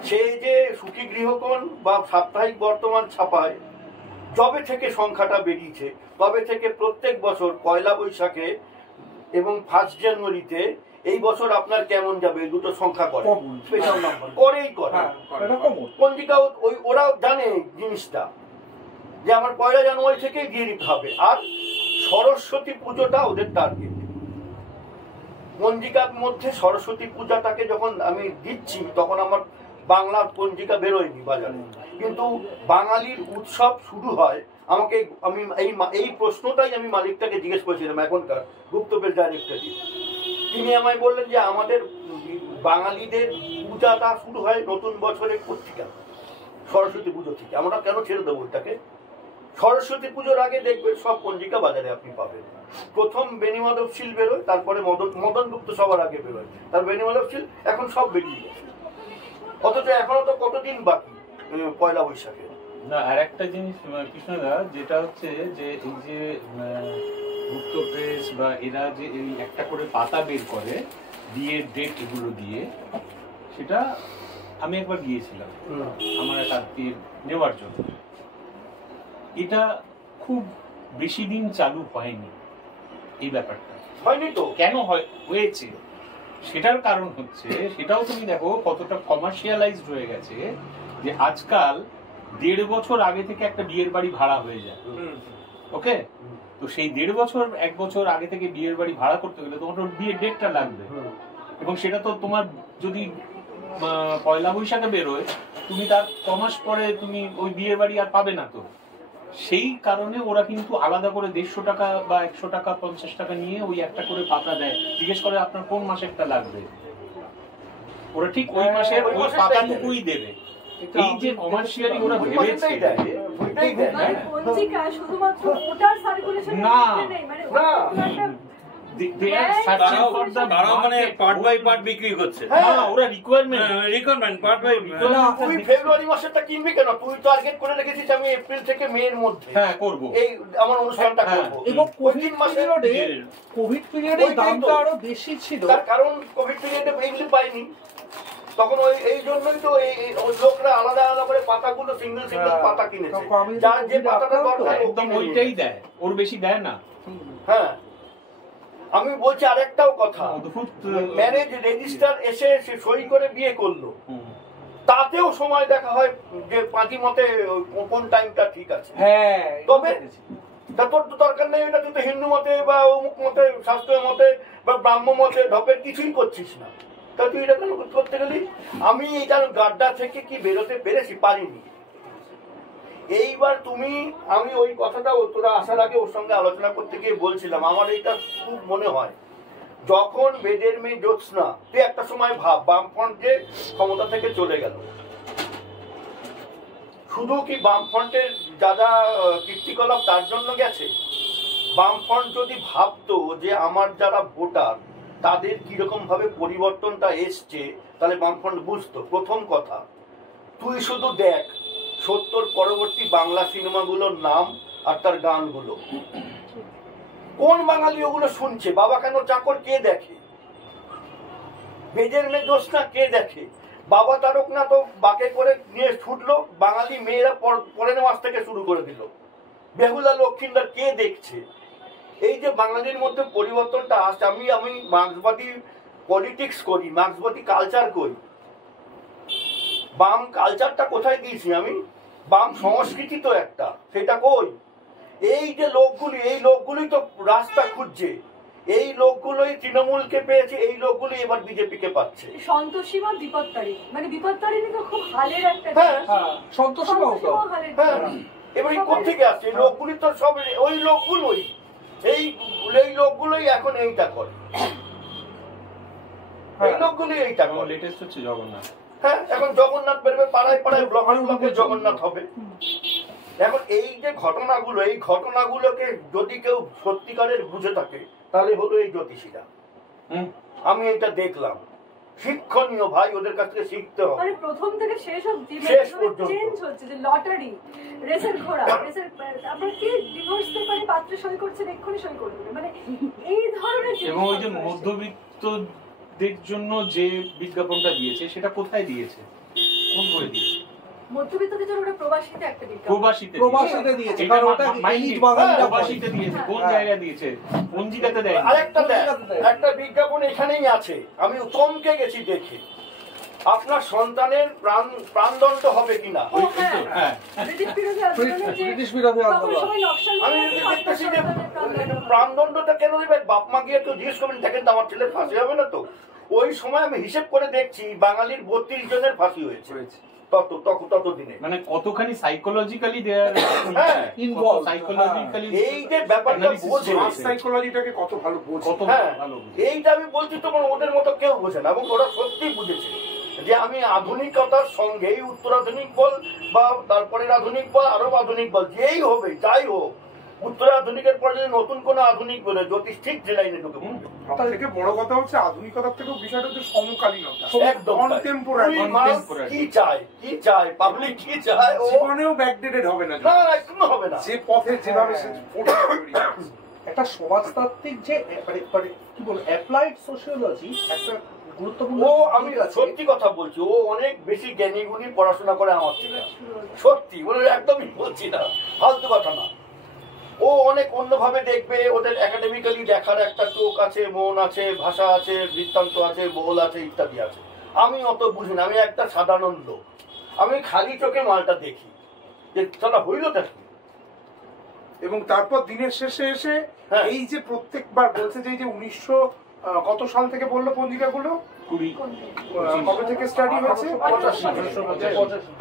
সেই যে সুখী গৃহকোণ বা সাপ্তাহিক বর্তমান ছাপায় যবে থেকে সংখ্যাটা বেরিয়েছে তবে থেকে প্রত্যেক বছর 1 বৈশাখে এবং 1 জানুয়ারিতে এই বছর আপনার কেমন যাবে এই দুটো সংখ্যা করে স্পেশাল নাম্বার করেই করে। পঞ্জিকা ওরাও জানে জিনিসটা যে আমার 1 জানুয়ারি থেকেই দিয়ে দিতে হবে। আর সরস্বতী পুজোটা ওদের টার্গেট। পঞ্জিকার মধ্যে সরস্বতী পূজাটাকে যখন আমি দিচ্ছি তখন আমার বাংলা পঞ্জিকা বেরোয়নি বাজারে, কিন্তু বাঙালির উৎসব শুরু হয় আমাকে, আমি এই প্রশ্নটাই আমি মালিকটাকে জিজ্ঞেস করেছিলাম এখনকার গুপ্তবের ডাইরেক্টরই। তিনি আমায় বললেন যে আমাদের বাঙালিদের পূজাটা শুরু হয় নতুন বছরের পত্রিকা সরস্বতী পুজো থেকে। আমরা কেন ছেড়ে দেবো ওইটাকে? সরস্বতী পুজোর আগে দেখবেন সব পঞ্জিকা বাজারে আপনি পাবেন। প্রথম বেনি মাধবশীল বেরোয়, তারপরে মদন গুপ্ত সবার আগে বেরোয়, তার বেনি মাধবশীল এখন সব বেরিয়ে গেছে। অথচ এখনো তো কতদিন বাকি 1 বৈশাখে। না, আর একটা জিনিস কৃষ্ণদা, যেটা হচ্ছে যে এই যে গুপ্ত প্রেস বা এরা যে এই একটা করে পাতা বের করে বিয়ের ডেট এগুলো দিয়ে, সেটা আমি একবার গিয়েছিলাম আমার এক আত্মীয় নেওয়ার জন্য। এটা খুব বেশি দিন চালু হয়নি এই ব্যাপারটা। হয়নি তো কেন হয়েছে সেটার কারণ হচ্ছে, সেটাও তুমি দেখো কতটা কমার্শিয়ালাইজড হয়ে গেছে যে আজকাল 1.5 বছর আগে থেকে একটা বিয়ের বাড়ি ভাড়া হয়ে যায়। ওকে, তো সেই 1.5 বছর 1 বছর আগে থেকে বিয়ের বাড়ি ভাড়া করতে গেলে তোমার বিয়ের ডেটটা লাগবে, এবং সেটা তো তোমার যদি 1 বৈশাখে বেরোয়, তুমি তার 6 মাস পরে তুমি ওই বিয়ের বাড়ি আর পাবে না। তো সেই কারণে ওরা কিন্তু আলাদা করে 150 টাকা বা 100 টাকা 50 টাকা নিয়ে ওই একটা করে পাতা দেয়, জিজ্ঞেস করে আপনার কোন মাসেরটা লাগবে, ওরা ঠিক ওই মাসের ওই পাতাটুকুই দেবে। এই যে কমার্শিয়ালি ওরা ভেবেছে পঞ্জিকা শুধুমাত্র ওটার সার্কুলেশন না, নেই, মানে ফেব্রুয়ারি মাসেরটা কিনবি কেন? তুই টার্গেট করে রেখেছিস আমি এপ্রিল থেকে মে এর মধ্যে করবো এই আমার অনুষ্ঠানটা করবো। এবং কোভিড পিরিয়ডে দামটা আরো বেশি ছিল, তার কারণ কোভিড পিরিয়ডে এইগুলি পাইনি তখন, এই জন্যই তো ওই লোকরা আলাদা আলাদা করে পাতাগুলো সিঙ্গেল পাতা কিনেছে, যার যে পাতাটা দরকার একদম ওইটাই দেয়, ওর বেশি দেয় না। হ্যাঁ, আমি বলছি আরেকটাও কথা, ম্যারেজ রেজিস্টার এসে সে সই করে বিয়ে করলো, তাতেও সময় দেখা হয় যে পাঁচি মতে কোন টাইমটা ঠিক আছে। হ্যাঁ, তবে তোর তো দরকার নেই, এটা তুই তো হিন্দু মতে বা অমুক মতে, শাস্ত্রের মতে বা ব্রাহ্ম মতে ঢপের কিছুই করছিস না, তা তুই এটা কেন করতে গেলি? আমি এটার গাড্ডা থেকে কি বেরোতে পেরেছি? পারিনি। এইবার আমি ওই কথাটা তোরা আসার আগে ওর সঙ্গে আলোচনা করতে গিয়ে বলছিলাম, আমার এইটা খুব মনে হয়, যখন বেদের মেয়ে জ্যোৎস্না, তুই একটা সময় ভাব বামফ্রন্টে ক্ষমতা থেকে চলে গেল, শুধু কি বামফ্রন্টের যারা কীর্তিকলাপ তার জন্য গেছে? বামফ্রন্ট যদি ভাবতো যে আমার যারা ভোটার তাদের কিরকম ভাবে পরিবর্তনটা এসছে, তাহলে বামফ্রন্ট বুঝতো। প্রথম কথা, তুই শুধু দেখ 70 পরবর্তী বাংলা সিনেমাগুলোর নাম আর তার গানগুলো, কোন বাঙালি ওগুলো শুনছে? বাবা কেন চাকর কে দেখে? বেদের মেয়ে জ্যোৎস্না কে দেখে? বাবা তারকনাথ বাকে করে নিয়ে ছুটলো, বাঙালি মেয়েরা পরের মাস থেকে শুরু করে দিল। বেহুলা লক্ষ্মীন্দর কে দেখছে? এই যে বাঙালির মধ্যে পরিবর্তনটা আসছে, আমি মার্ক্সবাদী পলিটিক্স করি, মার্ক্সবাদী কালচার করি, বাম কালচারটা কোথায় দিয়েছি আমি? বাম সংস্কৃতি তো একটা, সেটা কই? এই যে লোকগুলি তো রাস্তা খুঁজছে, এই লোকগুলোই তৃণমূলকে পেয়েছে, এই লোকগুলি এবার বিজেপিকে পাচ্ছে। সন্তোষীমা বিপত্তারিণী, মানে বিপত্তারিণী তো খুব হালের একটা, হ্যাঁ সন্তোষীমা হ্যাঁ, এবার কোথেকে আসছে? লোকগুলি তো সব ওই লোকগুলোই, এই লোকগুলোই এখন এইটা করে, এই লোকগুলি এইটা করে। লেটেস্ট হচ্ছে জগন্নাথ। হ্যাঁ, এখন জগন্নাথ বেরোবে, পাড়ায় পাড়ায় ব্লকে জগন্নাথ হবে। এখন এই যে ঘটনাগুলো, এই ঘটনাগুলোকে যদি কেউ সত্যিকারের বুঝে থাকে, তাহলে হলো এই জ্যোতিষীরা। আমি এটা দেখলাম, শিক্ষণীয় ভাই, ওদের কাছ থেকে শিখতে হবে। মানে প্রথম থেকে শেষ অবধি চেঞ্জ হচ্ছে, যে লটারি, রেসের ঘোড়া, রেসের আপনার কি ডিভোর্স পেপারে পাত্রে সই করছেন, এক্ষুনি সই করে দেবে, মানে এই ধরনের। এবং ওই যে মধ্যবিত্তদের জন্য যে বিজ্ঞাপনটা দিয়েছে, সেটা কোথায় দিয়েছে, কোন বই দিয়েছে? মধ্যবিত্তদের জন্য ওটা প্রবাসীতে একটা বিজ্ঞাপন, প্রবাসীতে দিয়েছে, কারণ ওটা এলিট বাঙালিরা প্রবাসীতে দিয়েছে। কোন জায়গায় দিয়েছে? পঞ্জিকাতে দেয়। আরেকটা একটা বিজ্ঞাপন এখানেই আছে, আমি চমকে গেছি দেখে। আপনার সন্তানের প্রাণদণ্ড হবে কিনা। ব্রিটিশ বিরোধী আন্দোলন। আমি দেখতেছি যে প্রাণদণ্ডটা কেন দেবে? বাপ মা গিয়ে তো জিজ্ঞেস করবেন, দেখেন তো আমার ছেলের ফাঁসি হবে না তো? ওই সময় আমি হিসেব করে দেখছি বাঙালির 32 জনের ফাঁসি হয়েছে ততদিনে। মানে কতখানি সাইকোলজিক্যালি দেয়ার ইনভলভ, সাইকোলজিক্যালি এই যে ব্যাপারটা বোঝে, সাইকোলজিটাকে কত ভালো বোঝে। কত ভালো। এইটা আমি বলছি, তোমার ওদের মতো কেউ বোঝে না, এবং ওরা সত্যি বুঝেছে যে আমি আধুনিকতার সঙ্গে এই উত্তরাধুনিক বল বা তারপরের আধুনিক বল, আরব আধুনিক বল, যেই হবে যাই হোক, উত্তরাধুনিকের পরে যদি নতুন কোন আধুনিক বলে জ্যোতিষ ঠিক যে লাইনে ঢুকে পড়বে। সব থেকে বড় কথা হচ্ছে আধুনিকতার থেকেও বিষয়টা হচ্ছে সমকালীনতা, একদম কন্টেম্পোরারি। কি চায় পাবলিক, কি চায়, জীবনেও ব্যাকডেটেড হবে না, একদম হবে না। যে পথে যেভাবে সে একটা সমাজতাত্ত্বিক যে কি বল অ্যাপ্লাইড সোশিওলজি একটা গুরুত্বপূর্ণ। ও আমি সত্যি কথা বলছি, ও অনেক বেশি জ্ঞানী গুণী পড়াশোনা করে আমার থেকে, সত্যি বলে একদমই বলছি না, ফালতু কথা না। ও অনেক অন্যভাবে দেখবে, ওদের একাডেমিক্যালি দেখার একটা চোখ আছে, মন আছে, ভাষা আছে, বৃত্তান্ত আছে, বহুল আছে, ইত্যাদি আছে। আমি অত বুঝি না, আমি একটা সাধারণ লোক, আমি খালি চোখে মালটা দেখি যে তারা হইলটা কি। এবং তারপর দিনের শেষে এসে এই যে প্রত্যেকবার বলছে যে এই যে 1900 কত সাল থেকে বললো পঞ্জিকাগুলো, কবে থেকে স্টাডি হয়েছে?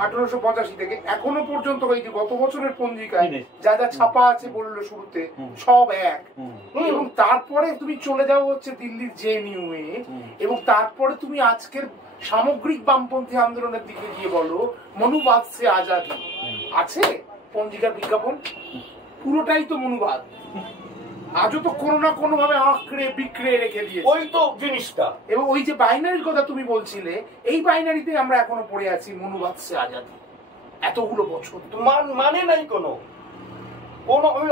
1885 থেকে এখনো পর্যন্ত এই যে গত বছরের পঞ্জিকায় যা যা ছাপা আছে বললো শুরুতে, সব এক। এবং তারপরে তুমি চলে যাও হচ্ছে দিল্লির জেএনইউ এ, এবং তারপরে তুমি আজকের সামগ্রিক বামপন্থী আন্দোলনের দিকে গিয়ে বলো মনুবাদ সে আজাদি আছে পঞ্জিকার বিজ্ঞাপন, পুরোটাই তো মনুবাদ। আজও তো কোনো না কোনো ভাবে আঁকড়ে বিক্রে রেখে দিয়েছে ওই তো জিনিসটা। এবং ওই যে বাইনারির কথা তুমি বলছিলে, এই বাইনারিতে আমরা এখনো পড়ে আছি মনুবাদ সে আজাদি এতগুলো বছর। মানে নাই কোনো।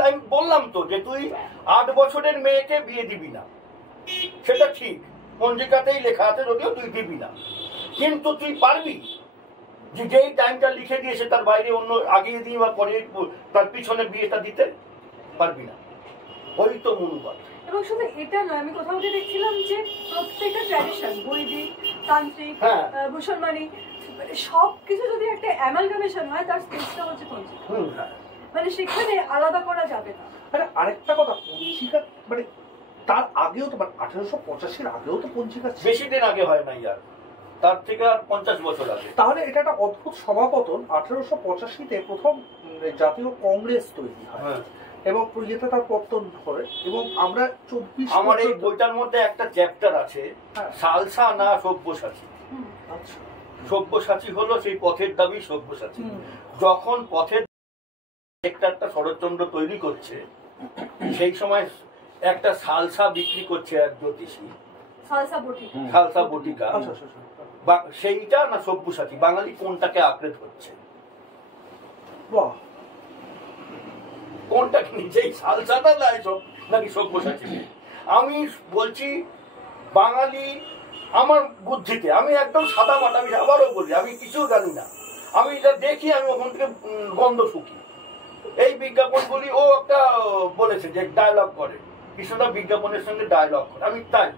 আমি বললাম তো যে তুই 8 বছরের মেয়েকে বিয়ে দিবি না, সেটা ঠিক, পঞ্জিকাতেই লেখা আছে, যদিও তুই দিবি না, কিন্তু তুই পারবি যে যেই টাইমটা লিখে দিয়েছে তার বাইরে অন্য আগিয়ে দিয়ে বা পরে তার পিছনে বিয়েটা দিতে পারবি না। ওই তো মনুবাদ। এবং শুধু এটা নয়, আমি কোথাও দেখছিলাম যে প্রত্যেকটা ট্র্যাডিশন, বৈদিক, তান্ত্রিক, মুসলমানি, সবকিছু যদি একটা অ্যামালগামেশন হয়, তার স্পেসটা হচ্ছে পঞ্জিকা, মানে সেখানে আলাদা করা যাবে না। আরেকটা কথা, পঞ্জিকা মানে তার আগেও তো, মানে 1885 আগেও তো পঞ্জিকা, বেশি দিন আগে হয় না ইয়ার, তার থেকে আর 50 বছর আগে। তাহলে এটা একটা অদ্ভুত সমাপতন। 1885-তে প্রথম জাতীয় কংগ্রেস তৈরি হয় এবং ইয়েতে তার পত্তন করে এবং আমরা 24 আমার এই বইটার মধ্যে একটা চ্যাপ্টার আছে সালসা না সব্যসাচী। আচ্ছা, সব্যসাচী হলো সেই পথের দাবি সব্যসাচী। যখন পথের একটা শরৎচন্দ্র তৈরি করছে সেই সময় একটা সালসা বিক্রি করছে এক জ্যোতিষী, সালসা বটিকা, সেইটা না সব্যসাচী, বাঙালি কোনটাকে আঁকড়ে ধরছে, কোনটাকে নিজেই সালসাটা দেয় নাকি সব্যসাচী? আমি বলছি বাঙালি আমার বুদ্ধিতে, আমি একদম সাদা মাটা, আমি আবারও বলি আমি কিছু জানি না, আমি যা দেখি আমি ওখান থেকে গন্ধ শুকি। এই বিজ্ঞাপনগুলি ও একটা বলেছে যে ডায়লগ করে, কৃষ্ণদা বিজ্ঞাপনের সঙ্গে ডায়লগ করে, আমি তাই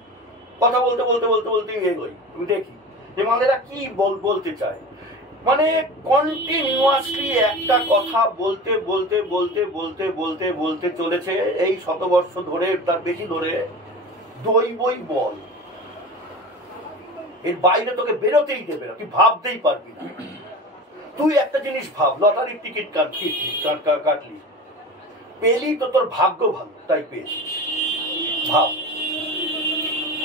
কথা বলতে বলতে বলতে বলতে এগোই, আমি দেখি যে মানেরা কি বলতে চায়। মানে কন্টিনিউয়াসলি একটা কথা বলতে বলতে বলতে বলতে বলতে বলতে চলেছে এই শতবর্ষ ধরে, তার বেশি ধরে। দৈবই বল, এর বাইরে তোকে বেরোতেই দেবে না, তুই ভাবতেই পারবি না। তুই একটা জিনিস ভাব, লটারির টিকিট কাটলি, পেলি তো তোর ভাগ্য ভালো তাই পেয়েছিস, ভাব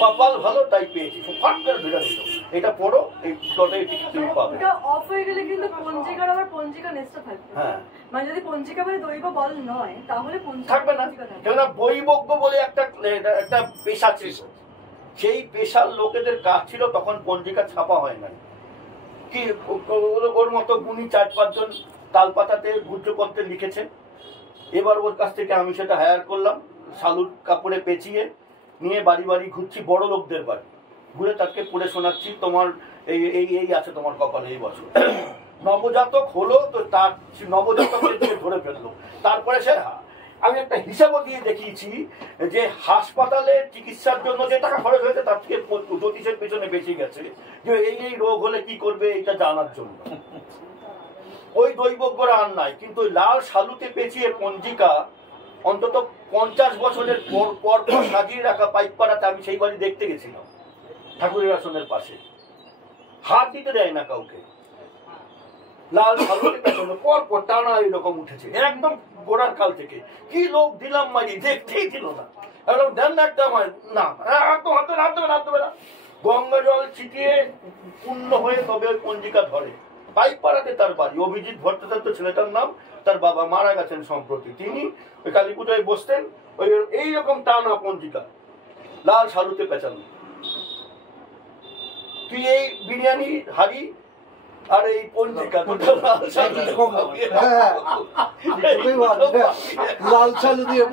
কপাল ভালো তাই পেয়েছিস, ফাট করে ধরে দিল এটা পড়ো, এই লটারির টিকিট তুমি পাবে। এটা অফ হয়ে গেলে কিন্তু পঞ্জিকার আবার পঞ্জিকা নেক্সট থাকবে। হ্যাঁ, মানে যদি পঞ্জিকা বলে দৈব বল নয় তাহলে পঞ্জিকা থাকবে না। কেননা বৈবজ্ঞ বলে একটা পেশা ছিল, সেই পেশার লোকেদের কাজ ছিল, তখন পঞ্জিকা ছাপা হয় না। কি ওর মতো গুণী 4-5 জন তালপাতাতে গুজ্জপত্রে লিখেছে। এবার ওর কাছ থেকে আমি সেটা হায়ার করলাম, শালুর কাপড়ে পেঁচিয়ে নিয়ে বাড়ি বাড়ি ঘুরছি, বড় লোকদের বাড়ি ঘুরে তাকে পড়ে শোনাচ্ছি তোমার এই এই এই আছে তোমার কপালে এই বছর। নবজাতক হলো তো তার নবজাতকের দিকে ধরে ফেললো। তারপরে সে আমি একটা হিসাবও দিয়ে দেখিয়েছি যে হাসপাতালে চিকিৎসার জন্য যে টাকা খরচ হয়েছে তার থেকে জ্যোতিষের পেছনে বেশি গেছে যে এই এই রোগ হলে কি করবে এটা জানার জন্য। ওই দৈবজ্ঞরা আর নাই, কিন্তু লাল শালুতে পেঁচিয়ে পঞ্জিকা অন্তত 50 বছরের পর পর সাজিয়ে রাখা পাইকপাড়াতে, আমি সেই বাড়ি দেখতে গেছিলাম, ঠাকুরের আসনের পাশে, হাত দিতে দেয় না কাউকে, লাল শালুতে পেছনে পর পর টানা এরকম উঠেছে একদম গোড়ার কাল থেকে। কি লোক দিলাম মারি, দেখতেই ছিল না, একদম দেন না একটা আমার না একদম হাতে দেবে না, গঙ্গা জল ছিটিয়ে পূর্ণ হয়ে তবে ওই পঞ্জিকা ধরে। পাইকপাড়াতে তার বাড়ি, অভিজিৎ ভট্টাচার্য ছেলেটার নাম, তার বাবা মারা গেছেন সম্প্রতি, তিনি ওই কালী পুজোয় বসতেন, ওই এইরকম টানা পঞ্জিকা লাল শালুতে পেঁচানো। তুই এই বিরিয়ানি হাড়ি আর এই পঞ্জিকা লাল শালু দিয়ে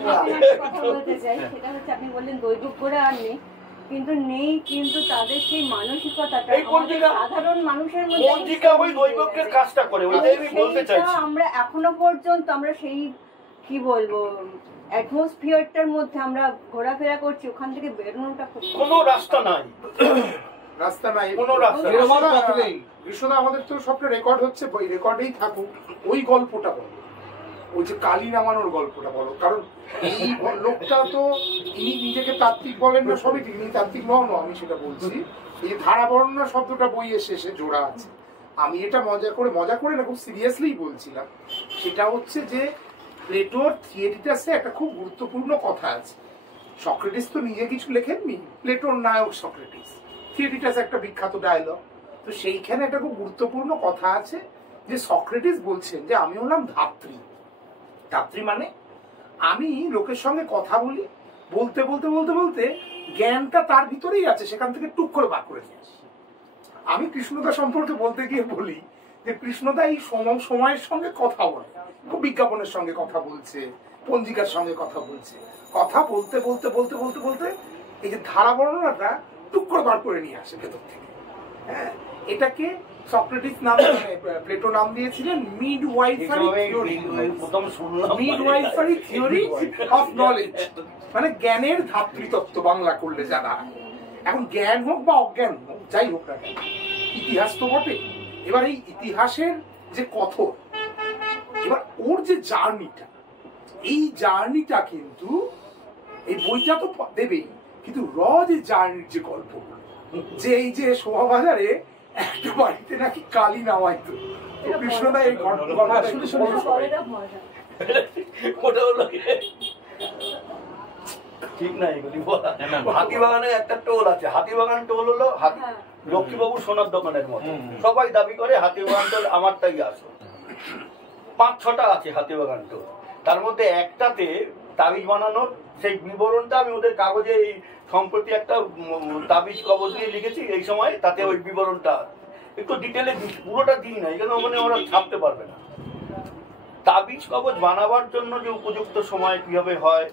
বলতে চাই সেটা হচ্ছে আপনি বললেন দৈবজ্ঞরা আর নেই, কিন্তু নেই, কিন্তু তাদের সেই মানসিকতাটা সাধারণ মানুষের মধ্যে কাজটা করে, আমরা এখনো পর্যন্ত আমরা সেই কি বলবো অ্যাটমসফিয়ারটার মধ্যে আমরা ঘোরাফেরা করছি, ওখান থেকে বেরোনোটা কোনো রাস্তা নাই, রাস্তা নাই, কোনো রাস্তা নেই। কৃষ্ণদা আমাদের তো সবটা রেকর্ড হচ্ছে, ওই রেকর্ডেই থাকুক, ওই গল্পটা বলো, ওই যে কালী নামানোর গল্পটা বলো। কারণ এই লোকটা তো ইনি নিজেকে তাত্ত্বিক বলেন না, সবই ঠিক, ইনি তাত্ত্বিক নন, আমি সেটা বলছি। এই ধারা বর্ণনা শব্দটা বইয়ের শেষে জোড়া আছে, আমি এটা মজা করে না, খুব সিরিয়াসলি বলছিলাম। সেটা হচ্ছে যে প্লেটোর থিয়েটিটাসে একটা খুব গুরুত্বপূর্ণ কথা আছে। সক্রেটিস তো নিজে কিছু লেখেননি, প্লেটোর নায়ক সক্রেটিস, থিয়েটিটাস একটা বিখ্যাত ডায়লগ। তো সেইখানে একটা খুব গুরুত্বপূর্ণ কথা আছে যে সক্রেটিস বলছেন যে আমি হলাম ধাত্রী। ধাত্রী মানে আমি লোকের সঙ্গে কথা বলি, বলতে বলতে বলতে বলতে জ্ঞানটা তার ভিতরেই আছে, সেখান থেকে টুক করে বার করে নিয়ে আসি। আমি কৃষ্ণদা সম্পর্কে বলতে গিয়ে বলি যে কৃষ্ণদা এই সময়ের সঙ্গে কথা বলে, খুব বিজ্ঞাপনের সঙ্গে কথা বলছে, পঞ্জিকার সঙ্গে কথা বলছে, কথা বলতে বলতে বলতে বলতে বলতে এই যে ধারা বর্ণনাটা টুক করে বার করে নিয়ে আসে ভেতর থেকে। হ্যাঁ, এটাকে সক্রেটিস নাম, প্লেটো নাম দিয়েছিলেন midwifery theory, midwifery theory of knowledge, মানে জ্ঞানের ধাত্রীতত্ত্ব বাংলা করলে জানা। এখন জ্ঞান হোক বা অজ্ঞান হোক, যাই হোক না কেন, ইতিহাস তো বটে। এবার এই ইতিহাসের যে কথন, এবার ওর যে জার্নিটা, এই জার্নিটা কিন্তু এই বইটা তো দেবেই, কিন্তু যে জার্নির যে গল্পগুলো যে এই যে শোভাবাজারে একটা বাড়িতে নাকি কালী নামাইতো। কৃষ্ণদা এই ঘটনা শুনে ওটা হলো ঠিক না এগুলি বলা। হাতিবাগানে একটা টোল আছে, হাতিবাগান টোল হলো লক্ষ্মীবাবু সোনার দোকানের মতো, সবাই দাবি করে হাতিবাগান টোল আমারটাই আসো। 5-6টা আছে হাতিবাগান টোল, তার মধ্যে একটাতে তাবিজ বানানোর সেই বিবরণটা আমি ওদের কাগজে এই সম্প্রতি একটা তাবিজ কবজ নিয়ে লিখেছি এই সময়, তাতে ওই বিবরণটা একটু ডিটেলে পুরোটা দিই না, এখানে ওখানে ওরা ছাপতে পারবে না। তাবিজ কবজ বানাবার জন্য যে উপযুক্ত সময় কিভাবে হয়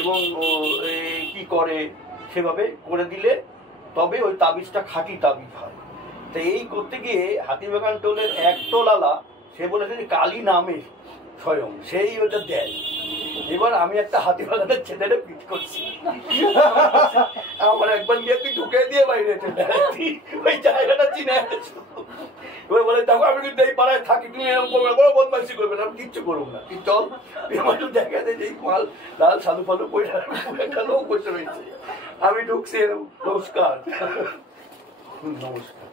এবং কি করে সেভাবে করে দিলে তবে ওই তাবিজটা খাঁটি তাবিজ হয়। তো এই করতে গিয়ে হাতিবাগান টোলের এক টোলালা সে বলেছে যে কালী নামে স্বয়ং সেই ওটা দেয়। এবার আমি একটা হাতিবাগানের ছেলেরে পিট করছি, আমার একবার গিয়ে তুই ঢুকে দিয়ে বাইরে চলে আসছি, ওই জায়গাটা চিনে আসছো। এবার বলে দেখো আমি কিন্তু এই পাড়ায় থাকি, তুমি এরকম করবে, বড় বদমাইশি করবে না, আমি কিচ্ছু করবো না, তুই চল আমার দেখা যায় যে মাল লাল সালু ফালু একটা লোক বসে রয়েছে, আমি ঢুকছি এরকম নমস্কার নমস্কার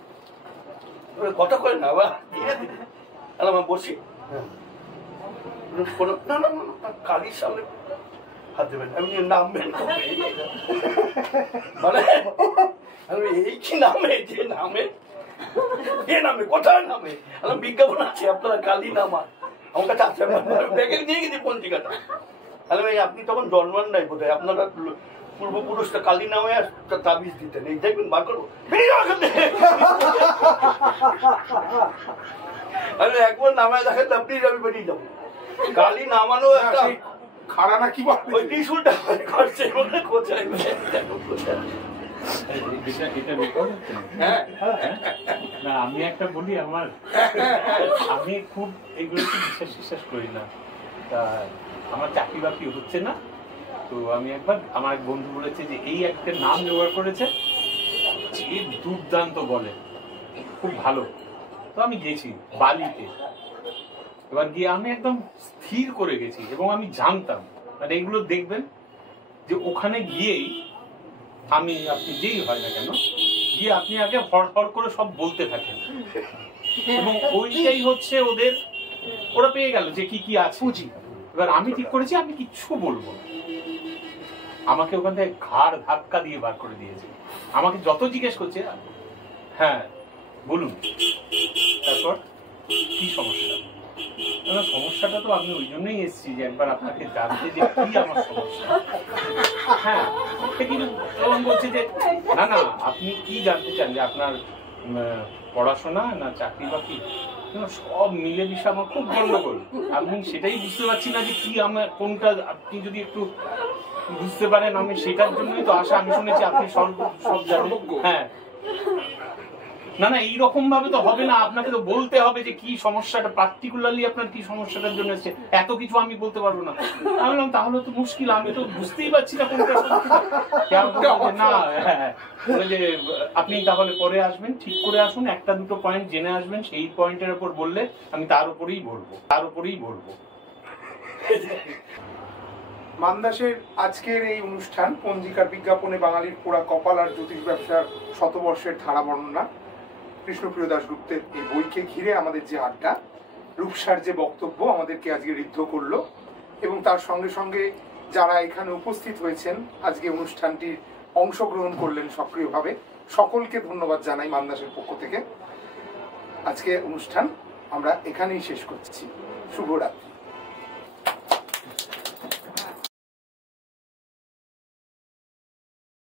কথা করে না বা আমার বসি না না না কালির সামনে হাত দেবেন, আমি নামবেন মানে আমি এই কি নামে যে নামে এ নামে কোথায় নামে বিজ্ঞাপন আছে আপনারা কালী নামা আমার কাছে আছে, ব্যাগে নিয়ে গেছি পঞ্জিকাটা। আপনি তখন জন্মান নাই বোধহয়, আপনারা পূর্বপুরুষটা কালী নামে তাবিজ দিতেন, এই দেখবেন বার করবো আমি একবার নামায় দেখেন আপনি আমি বেরিয়ে যাবো। কালী নামানো একটা খাড়া না কি ওই ত্রিশুলটা করছে কোথায় না আমি একটা বলি, আমি খুব এগুলোকে বিশ্বাস করি না। তা আমার চাকরি বাকরি হচ্ছে না, তো আমি একবার আমার এক বন্ধু বলেছে যে এই একটা নাম ব্যবহার করেছে, দুর্দান্ত বলে, খুব ভালো। তো আমি গেছি বালিতে, এবার গিয়ে আমি একদম স্থির করে গেছি এবং আমি জানতাম মানে এগুলো দেখবেন যে ওখানে গিয়েই আপনি যেই হয় না কেন গিয়ে আপনি আগে হড় করে সব বলতে থাকেন এবং ওইটাই হচ্ছে ওদের, ওরা পেয়ে গেল যে কি কি আছে। এবার আমি ঠিক করেছি আমি কিচ্ছু বলবো না, আমাকে ওখান থেকে ঘাড় ধাক্কা দিয়ে বার করে দিয়েছে। আমাকে যত জিজ্ঞেস করছে হ্যাঁ বলুন তারপর কি সমস্যা, সমস্যাটা তো আমি ওই জন্যই এসেছি যে একবার আপনাকে জানতে যে কি আমার সমস্যা। হ্যাঁ কিন্তু বলছে যে না না আপনি কি জানতে চান, যে আপনার পড়াশোনা না চাকরি বাকরি, সব মিলে মিশে আমার খুব গন্ডগোল। আমি সেটাই বুঝতে পারছি না যে কি আমার কোনটা, আপনি যদি একটু বুঝতে পারেন আমি সেটার জন্যই তো আসা। আমি শুনেছি আপনি সব জানেন। হ্যাঁ না না এইরকম ভাবে তো হবে না, আপনাকে তো বলতে হবে যে কি সমস্যাটা, পার্টিকুলারলি আপনার কি সমস্যাটার জন্য এসেছে, এত কিছু আমি বলতে পারবো না। আমি বললাম তাহলে তো মুশকিল, আমি তো বুঝতেই পারছি না কোনটা না। হ্যাঁ যে আপনি তাহলে পরে আসবেন, ঠিক করে আসুন, একটা দুটো পয়েন্ট জেনে আসবেন, সেই পয়েন্টের উপর বললে আমি তার উপরেই বলবো। মান্দাসের আজকের এই অনুষ্ঠান পঞ্জিকার বিজ্ঞাপনে বাঙালির পোড়া কপাল আর জ্যোতিষ ব্যবসার শতবর্ষের ধারা বর্ণনা, কৃষ্ণপ্রিয় দাশগুপ্তের এই বইকে ঘিরে আমাদের যে আড্ডা, রূপসার যে বক্তব্য আমাদেরকে আজকে ঋদ্ধ করলো এবং তার সঙ্গে সঙ্গে যারা এখানে উপস্থিত হয়েছেন আজকে অনুষ্ঠানটির অংশগ্রহণ করলেন সক্রিয়ভাবে, সকলকে ধন্যবাদ জানাই মান্দাসের পক্ষ থেকে। আজকে অনুষ্ঠান আমরা এখানেই শেষ করছি। শুভরাত্রি।